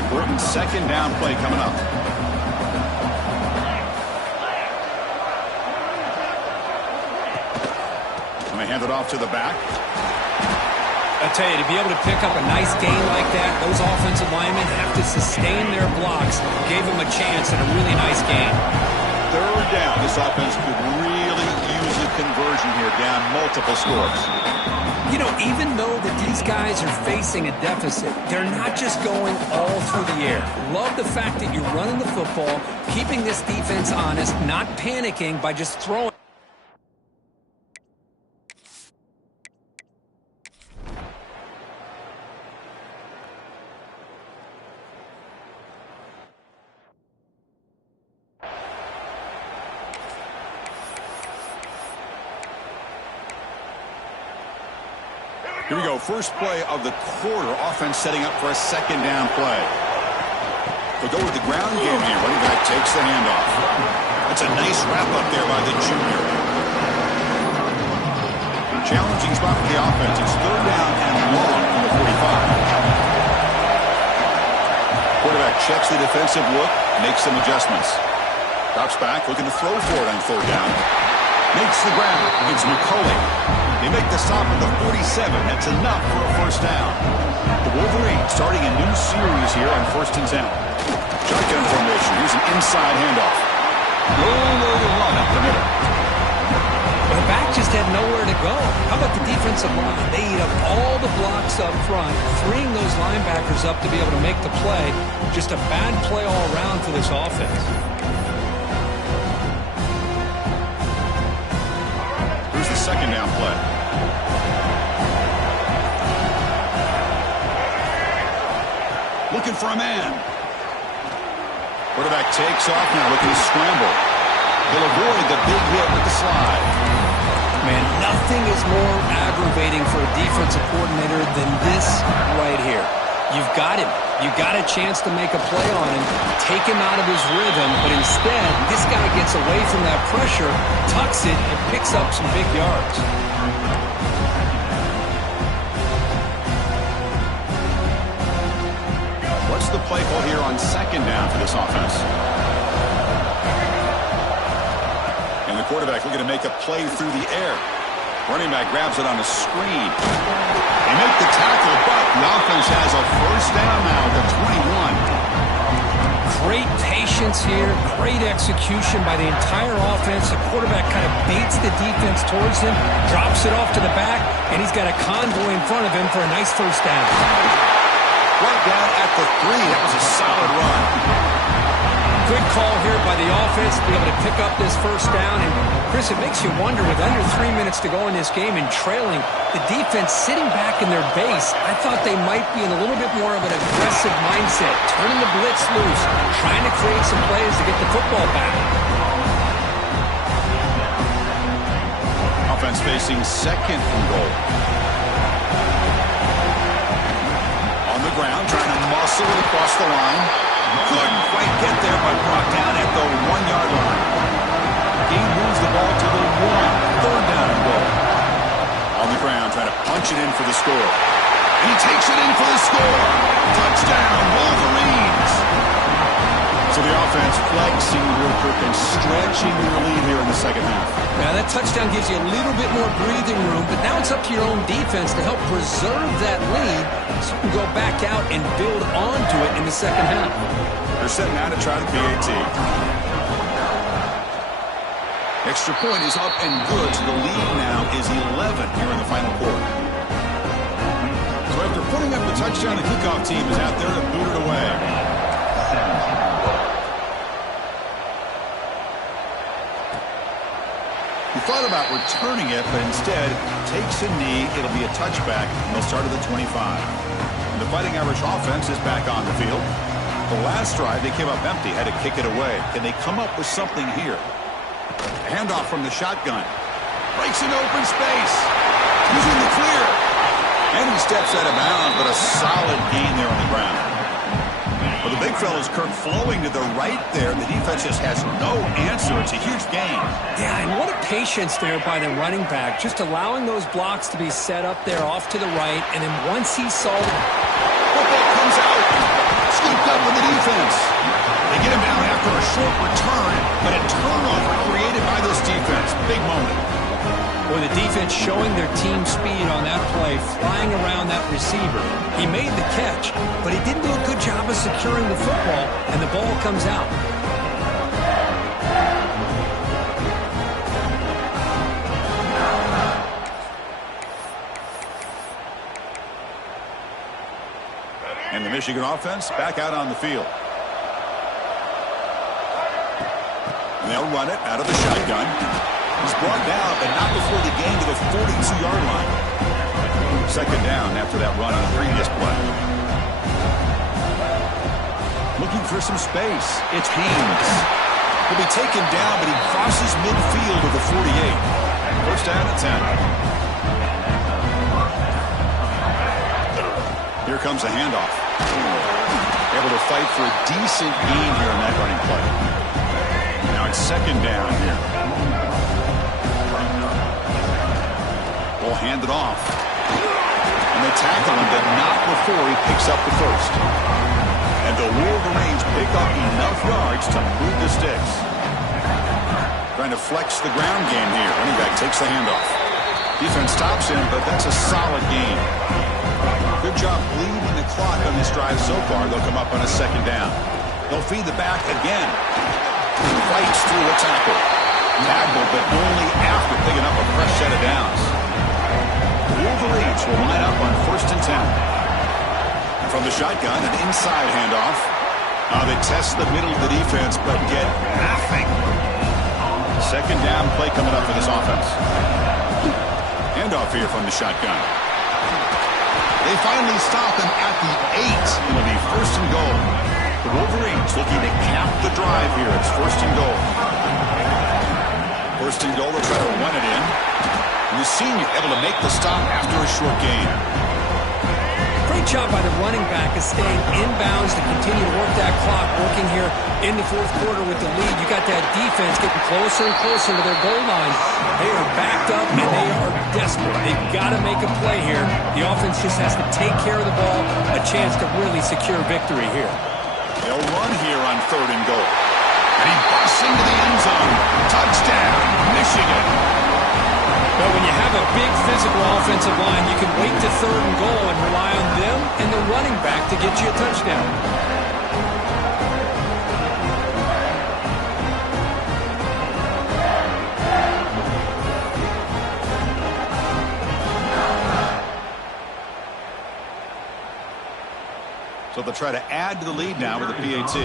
Important second down play coming up. And they hand it off to the back. I tell you, to be able to pick up a nice gain like that, those offensive linemen have to sustain their blocks. Gave them a chance and a really nice gain. Third down. This offense could really use a conversion here, down multiple scores. You know, even though that these guys are facing a deficit, they're not just going all through the air. Love the fact that you're running the football, keeping this defense honest, not panicking by just throwing. Here we go. First play of the quarter. Offense setting up for a second down play. They'll go with the ground game here. Running back takes the handoff. That's a nice wrap up there by the junior. Challenging spot for the offense. It's third down and long from the 45. Quarterback checks the defensive look, makes some adjustments. Drops back, looking to throw for it on third down. Makes the grab. It's McCulley. They make the stop at the 47. That's enough for a first down. The Wolverines starting a new series here on 1st and 10. Shotgun formation. Here's an inside handoff. Low run up the middle. Well, the back just had nowhere to go. How about the defensive line? They eat up all the blocks up front, freeing those linebackers up to be able to make the play. Just a bad play all around for this offense. Here's the second down play. Looking for a man. Quarterback takes off now, looking to scramble. He'll avoid the big hit with the slide. Man, nothing is more aggravating for a defensive coordinator than this right here. You've got him. You've got a chance to make a play on him, take him out of his rhythm, but instead, this guy gets away from that pressure, tucks it, and picks up some big yards. What's the play call here on second down for this offense? quarterback looking to make a play through the air. Running back grabs it on a screen. They make the tackle, but the offense has a first down now at the 21. Great patience here, great execution by the entire offense. The quarterback kind of baits the defense towards him, drops it off to the back, and he's got a convoy in front of him for a nice first down. Right down at the 3. That was a solid run. Good call here by the offense to be able to pick up this first down. And, Chris, it makes you wonder, with under 3 minutes to go in this game and trailing, the defense sitting back in their base, I thought they might be in a little bit more of an aggressive mindset, turning the blitz loose, trying to create some plays to get the football back. Offense facing second and goal. On the ground, trying to muscle it across the line. Couldn't quite get there, but brought down at the 1-yard line. Gain moves the ball to the 1. Third down and goal. On the ground, trying to punch it in for the score. And he takes it in for the score. Touchdown, Wolverines. So the offense flexing real quick and stretching their lead here in the second half. Now that touchdown gives you a little bit more breathing room, but now it's up to your own defense to help preserve that lead so you can go back out and build onto it in the second half. They're setting out to try the PAT. Extra point is up and good, so the lead now is 11 here in the final quarter. So after putting up the touchdown, the kickoff team is out there to boot it away. He thought about returning it, but instead takes a knee. It'll be a touchback, and they'll start at the 25. And the Fighting Irish offense is back on the field. The last drive, they came up empty, had to kick it away. Can they come up with something here? A handoff from the shotgun. Breaks into open space. Using the clear. And he steps out of bounds, but a solid gain there on the ground. Well, the big fella's Kirk flowing to the right there. The defense just has no answer. It's a huge gain. Yeah, and what a patience there by the running back. Just allowing those blocks to be set up there off to the right. And then once he saw it, football comes out. Scooped up with the defense. They get him down after a short return, but a turnover created by this defense. Big moment. Boy, the defense showing their team speed on that play, flying around that receiver. He made the catch, but he didn't do a good job of securing the football, and the ball comes out. And the Michigan offense back out on the field. And they'll run it out of the shotgun. He's brought down, but not before the gain to the 42-yard line. Second down after that run on the previous play. Looking for some space. It's Haynes. He'll be taken down, but he crosses midfield to the 48. First down at 10. Here comes a handoff. Able to fight for a decent gain here in that running play. Now it's second down here. Will hand it off. And they tackle him, but not before he picks up the first. And the Wolverines pick up enough yards to move the sticks. Trying to flex the ground game here. Running back takes the handoff. Defense stops him, but that's a solid gain. Good job bleeding the clock on this drive so far. They'll come up on a second down. They'll feed the back again. Fights through a tackle. Tackle, but only after picking up a fresh set of downs. The Wolverines will line up on 1st and 10. And from the shotgun, an inside handoff. They test the middle of the defense, but get nothing. Second down play coming up for this offense. Handoff here from the shotgun. They finally stop him at the 8. It'll be 1st and goal. The Wolverines looking to cap the drive here. It's 1st and goal. 1st and goal, they'll try to run it in. And the senior able to make the stop after a short gain. Great job by the running back of staying inbounds to continue to work that clock, working here in the 4th quarter with the lead. You got that defense getting closer and closer to their goal line. They are backed up, and they are desperate. They've got to make a play here. The offense just has to take care of the ball, a chance to really secure victory here. They'll run here on 3rd and goal. And he busts into the end zone. Touchdown, Michigan. But when you have a big physical offensive line, you can wait to 3rd and goal and rely on them and the running back to get you a touchdown. So they'll try to add to the lead now with the PAT.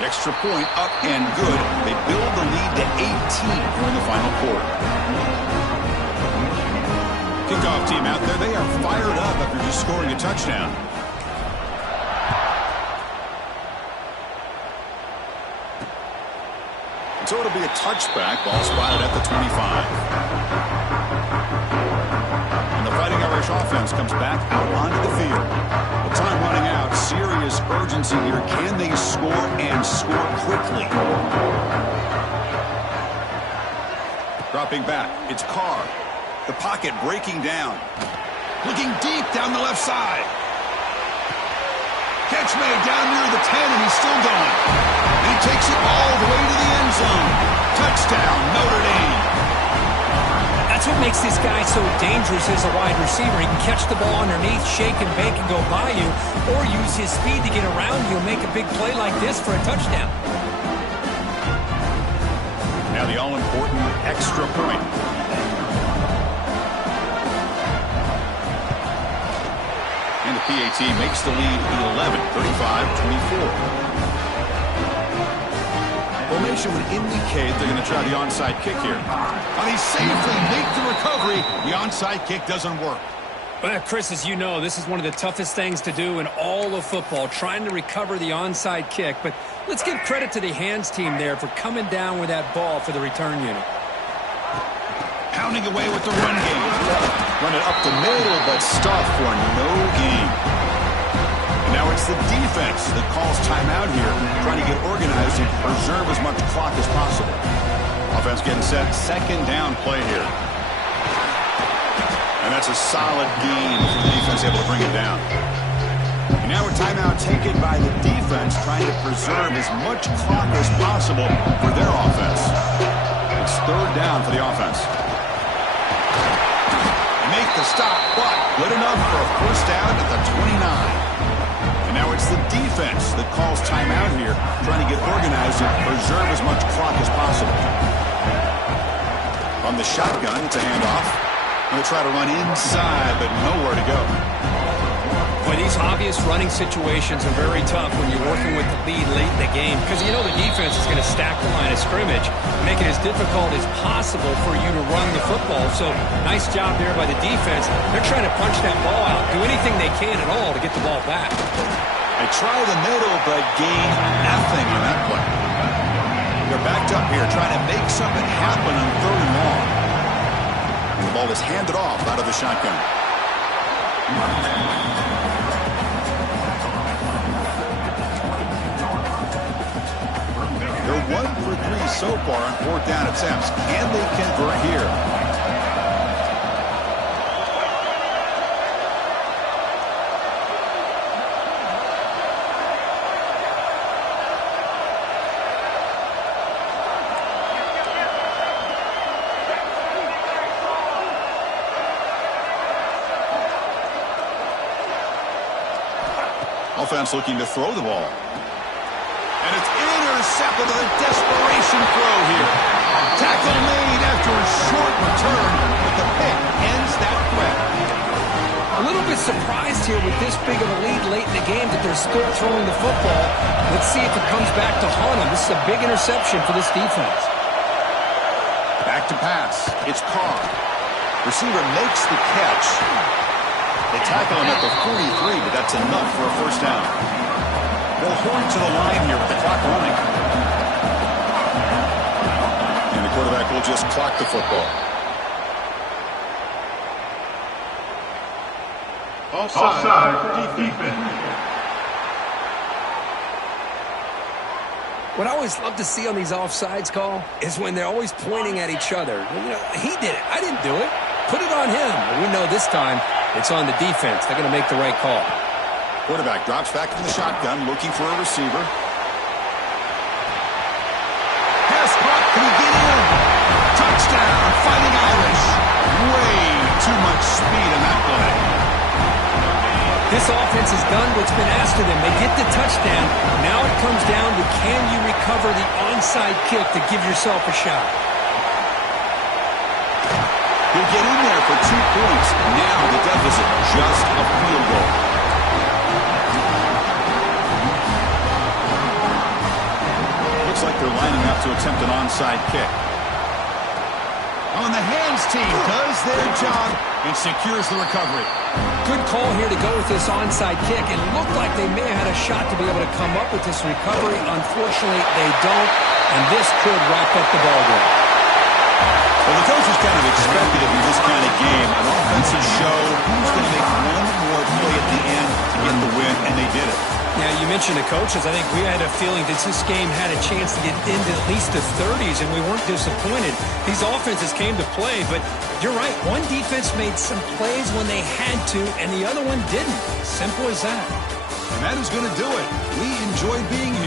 Extra point up and good. They build the lead to 18 here in the final quarter. Kickoff team out there. They are fired up after just scoring a touchdown. So it'll be a touchback. Ball spotted at the 25. And the Fighting Irish offense comes back out onto the field. With time running out, serious urgency here. Can they score and score quickly? Dropping back, it's Carr. The pocket breaking down. Looking deep down the left side. Catch made down near the 10, and he's still going. And he takes it all the way to the end zone. Touchdown, Notre Dame. That's what makes this guy so dangerous as a wide receiver. He can catch the ball underneath, shake and bake and go by you, or use his speed to get around you and make a big play like this for a touchdown. Now the all-important extra point. And the PAT makes the lead 11, 35-24. Formation would indicate they're going to try the onside kick here. And he safely makes the recovery. The onside kick doesn't work. Well, Chris, as you know, this is one of the toughest things to do in all of football, trying to recover the onside kick. But let's give credit to the hands team there for coming down with that ball for the return unit. Pounding away with the run game. Run it up the middle, but stuff for no gain. Now it's the defense that calls timeout here, trying to get organized and preserve as much clock as possible. Offense getting set, 2nd down play here. And that's a solid gain for the defense, able to bring it down. And now a timeout taken by the defense, trying to preserve as much clock as possible for their offense. It's 3rd down for the offense. Make the stop, but good enough for a 1st down at the 29. And now it's the defense that calls timeout here, trying to get organized and preserve as much clock as possible. From the shotgun, it's a handoff. Going to try to run inside, but nowhere to go. Boy, these obvious running situations are very tough when you're working with the lead late in the game, because you know the defense is going to stack the line of scrimmage, make it as difficult as possible for you to run the football. So nice job there by the defense. They're trying to punch that ball out, do anything they can at all to get the ball back. They try the middle, but gain nothing on that play. They're backed up here, trying to make something happen on 3rd and long. And the ball is handed off out of the shotgun. They're 1 for 3 so far on 4th down attempts. Can they convert here? Offense looking to throw the ball. And it's intercepted with a desperation throw here. Tackle made after a short return, but the pick ends that threat. A little bit surprised here with this big of a lead late in the game that they're still throwing the football. Let's see if it comes back to haunt them. This is a big interception for this defense. Back to pass. It's Carr. Receiver makes the catch. They tackle him at the 43, but that's enough for a 1st down. They'll horn to the line here with the clock running. And the quarterback will just clock the football. Offside defense. What I always love to see on these offsides call is when they're always pointing at each other. You know, he did it. I didn't do it. Put it on him. And we know this time it's on the defense. They're going to make the right call. Quarterback drops back from the shotgun, looking for a receiver. This offense has done what's been asked of them. They get the touchdown. Now it comes down to can you recover the onside kick to give yourself a shot. He'll get in there for 2 points. Now the deficit, just a field goal. Looks like they're lining up to attempt an onside kick. On the hands team does their job and secures the recovery. Good call here to go with this onside kick. It looked like they may have had a shot to be able to come up with this recovery. Unfortunately, they don't, and this could wrap up the ball game. Well, the coaches kind of expected it in this kind of game. An offensive show. Who's going to make one more play at the end to get the win, and they did it. Yeah, you mentioned the coaches. I think we had a feeling that this game had a chance to get into at least the 30s, and we weren't disappointed. These offenses came to play, but you're right. One defense made some plays when they had to, and the other one didn't. Simple as that. And that is going to do it. We enjoyed being here.